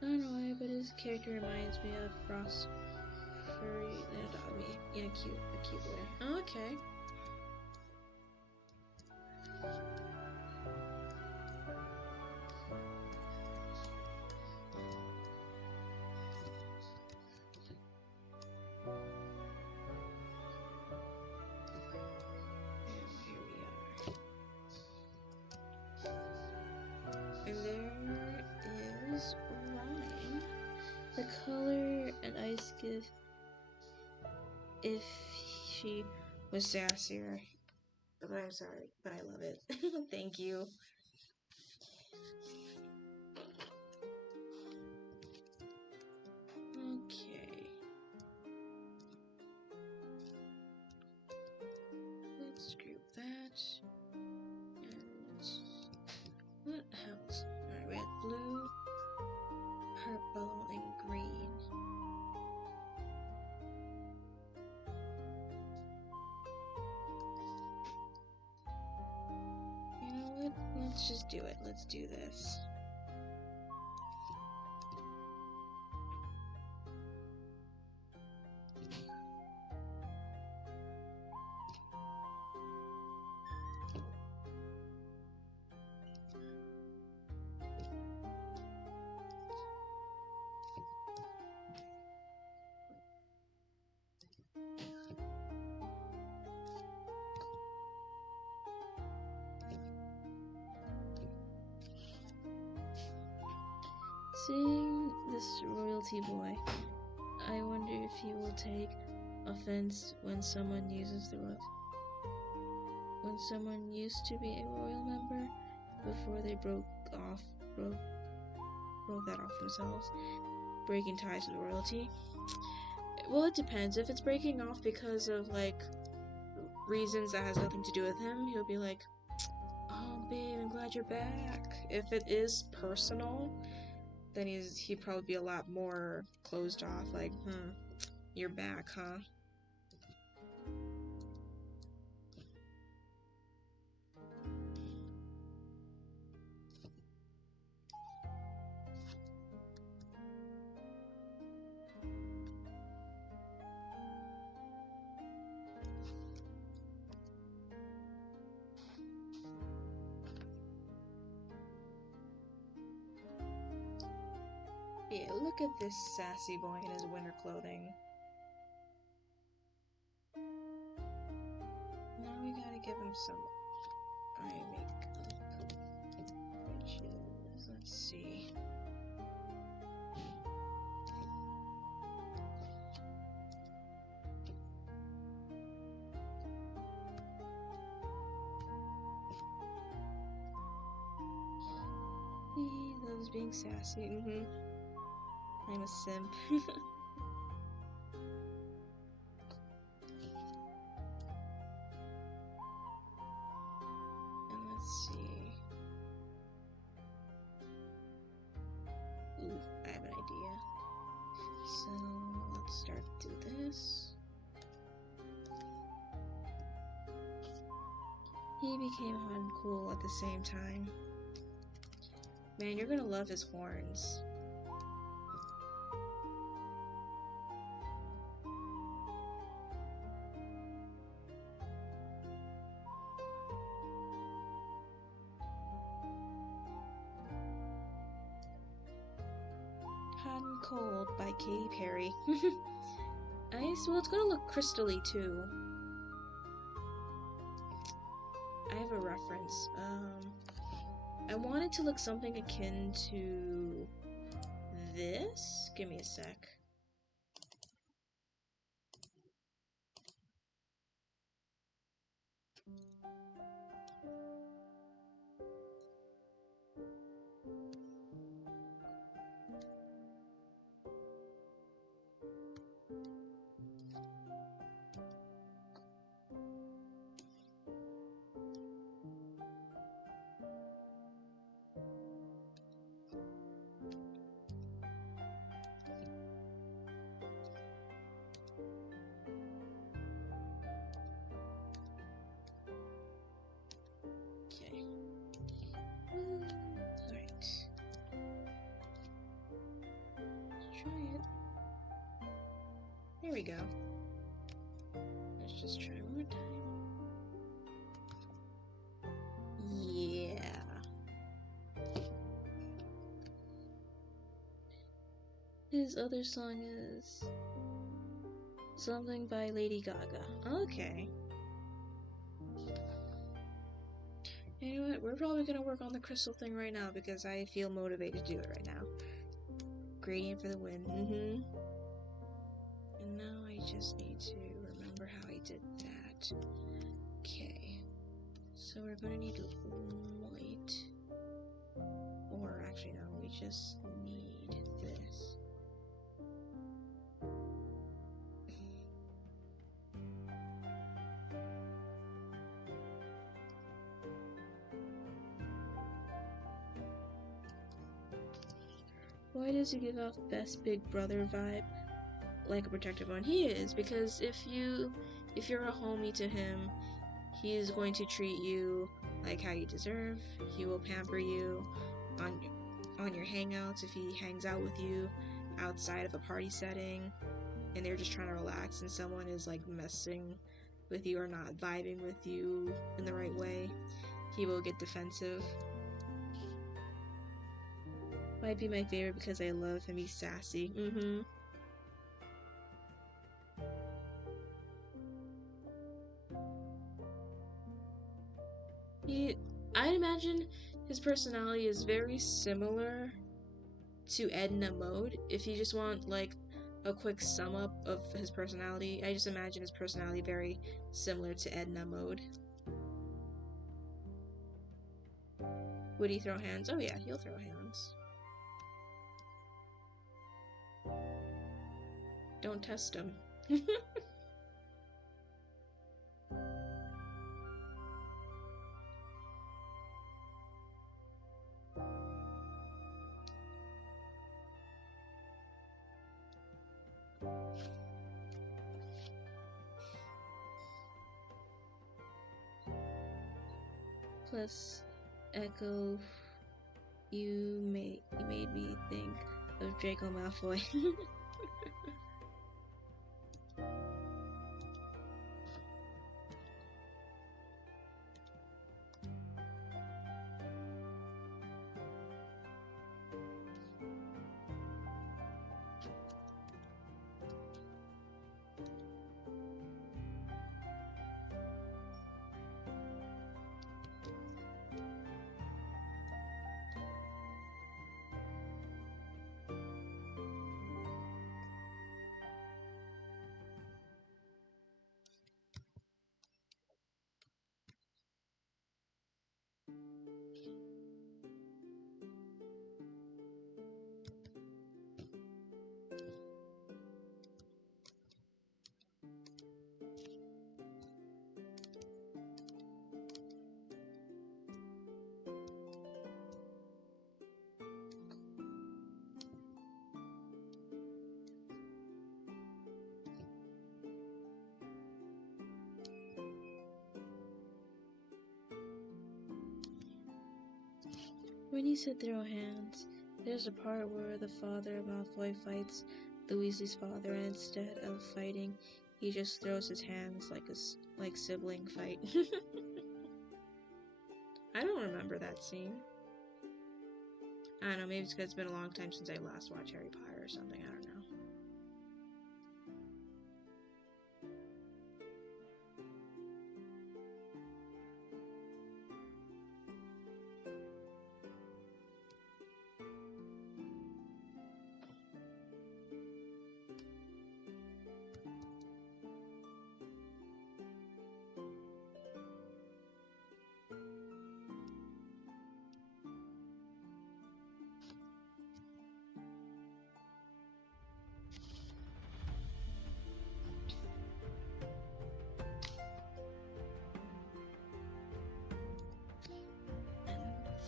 I don't know why, but his character reminds me of Frost Furry and a dog me. Yeah, a cute boy. Oh, okay. And there is Rhyme. The color and ice gift if she was sassier. But I'm sorry, but I love it. Thank you. Okay. Let's group that. And what else? Alright, we had blue, purple, and green. You know what? Let's just do it. Let's do this. Seeing this royalty boy, I wonder if he will take offense when someone uses the royalty. when someone used to be a royal member before they broke that off themselves, breaking ties with royalty. Well, it depends. If it's breaking off because of like reasons that has nothing to do with him, he'll be like, "Oh, babe, I'm glad you're back." If it is personal, then he'd probably be a lot more closed off. Like, you're back, huh? Yeah, look at this sassy boy in his winter clothing. Now we gotta give him some eye makeup, which is, let's see. He loves being sassy. I'm a simp. And let's see. Ooh, I have an idea. So let's start to do this. He became hot and cool at the same time. Man, you're gonna love his horns. Hot and Cold by Katy Perry. Nice. Well, it's gonna look crystally too. I have a reference. I want it to look something akin to this. Give me a sec. Okay. Alright. Let's try it. There we go. Let's just try one more time. Yeah. His other song is something by Lady Gaga. Okay. You know what? We're probably gonna work on the crystal thing right now because I feel motivated to do it right now. Gradient for the win. And now I just need to remember how I did that. Okay. So we're gonna need white. Or actually, no, we just need this. Why does he give off best big brother vibe? Like a protective one? He is, because if you're a homie to him, he is going to treat you like how you deserve. He will pamper you on your hangouts if he hangs out with you outside of a party setting and they're just trying to relax and someone is like messing with you or not vibing with you in the right way. He will get defensive. Might be my favorite because I love him. He's sassy. I'd imagine his personality is very similar to Edna Mode. If you just want like a quick sum up of his personality, I just imagine his personality very similar to Edna Mode. Would he throw hands? Oh yeah, he'll throw hands. Don't test him. Plus, Echo, you made me think of Draco Malfoy. When you said throw hands, there's a part where the father of Malfoy fights the Weasley's father, and instead of fighting, he just throws his hands like sibling fight. I don't remember that scene. I don't know, maybe it's because it's been a long time since I last watched Harry Potter or something, I don't know.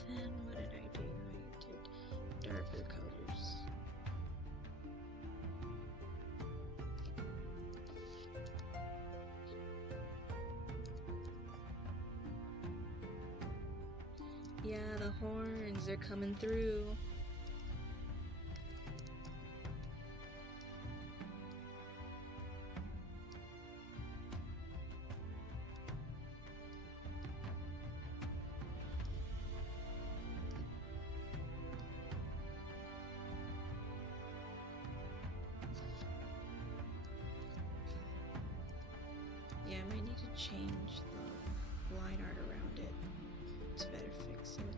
Then what did I do? I did darker colors. Yeah, the horns, they're coming through. Yeah, I might need to change the line art around it to better fix it.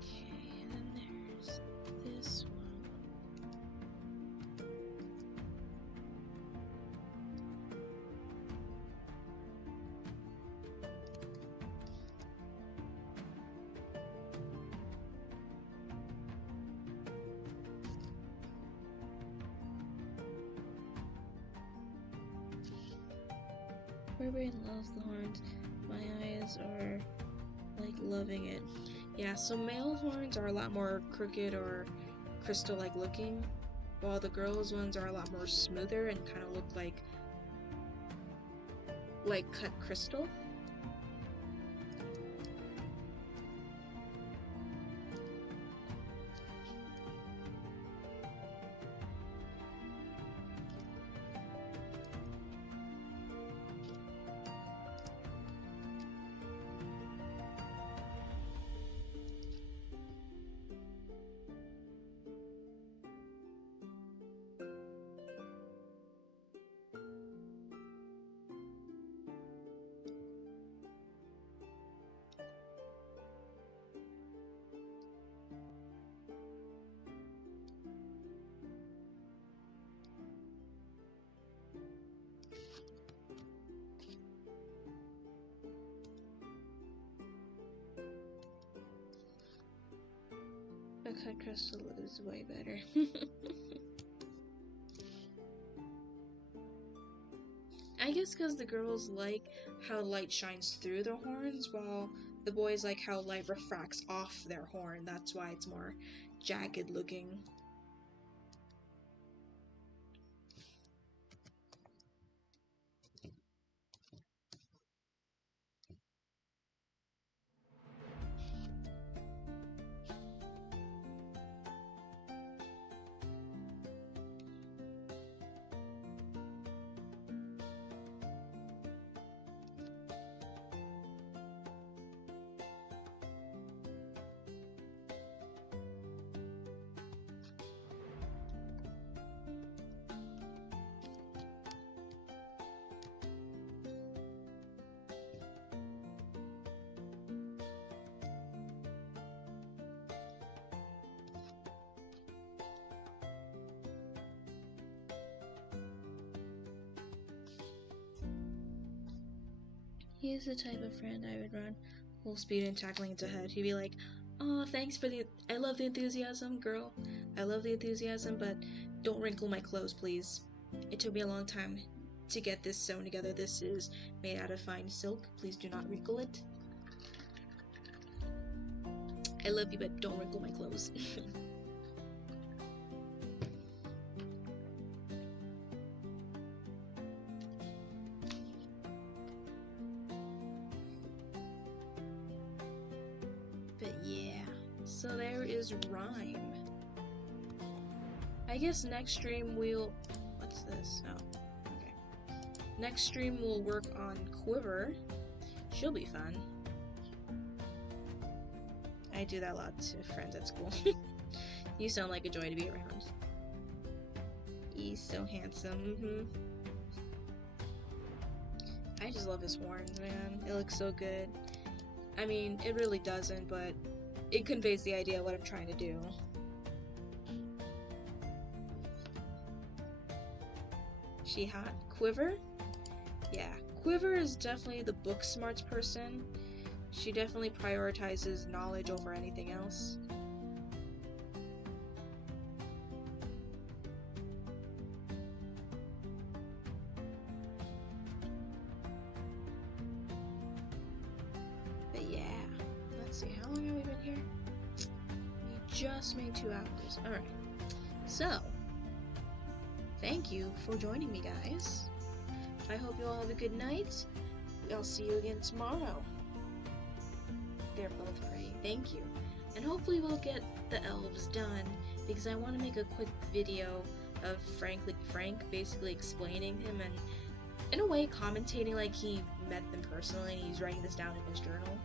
Okay, and then there's this one. Everybody loves the horns. My eyes are like loving it. Yeah, so male horns are a lot more crooked or crystal-like looking, while the girls' ones are a lot more smoother and kind of look like cut crystal. cut crystal is way better. I guess because the girls like how light shines through their horns, while the boys like how light refracts off their horn. That's why it's more jagged looking. He's the type of friend I would run full speed and tackling into head. He'd be like, "Oh, thanks for the. I love the enthusiasm, girl. I love the enthusiasm, but don't wrinkle my clothes, please. It took me a long time to get this sewn together. This is made out of fine silk. Please do not wrinkle it. I love you, but don't wrinkle my clothes." But yeah, so there is Rhyme. I guess next stream we'll... What's this? Oh, okay. Next stream we'll work on Quiver. She'll be fun. I do that a lot to friends at school. You sound like a joy to be around. He's so handsome. I just love his horns, man. It looks so good. I mean, it really doesn't, but it conveys the idea of what I'm trying to do. She hot? Quiver? Yeah, Quiver is definitely the book smarts person. She definitely prioritizes knowledge over anything else. But yeah, let's see, how long have we been here? We just made 2 hours. Alright, so, thank you for joining me, guys. I hope you all have a good night. I'll see you again tomorrow. They're both pretty, thank you. And hopefully we'll get the elves done, because I want to make a quick video of Frank basically explaining him and, in a way, commentating like he met them personally and he's writing this down in his journal.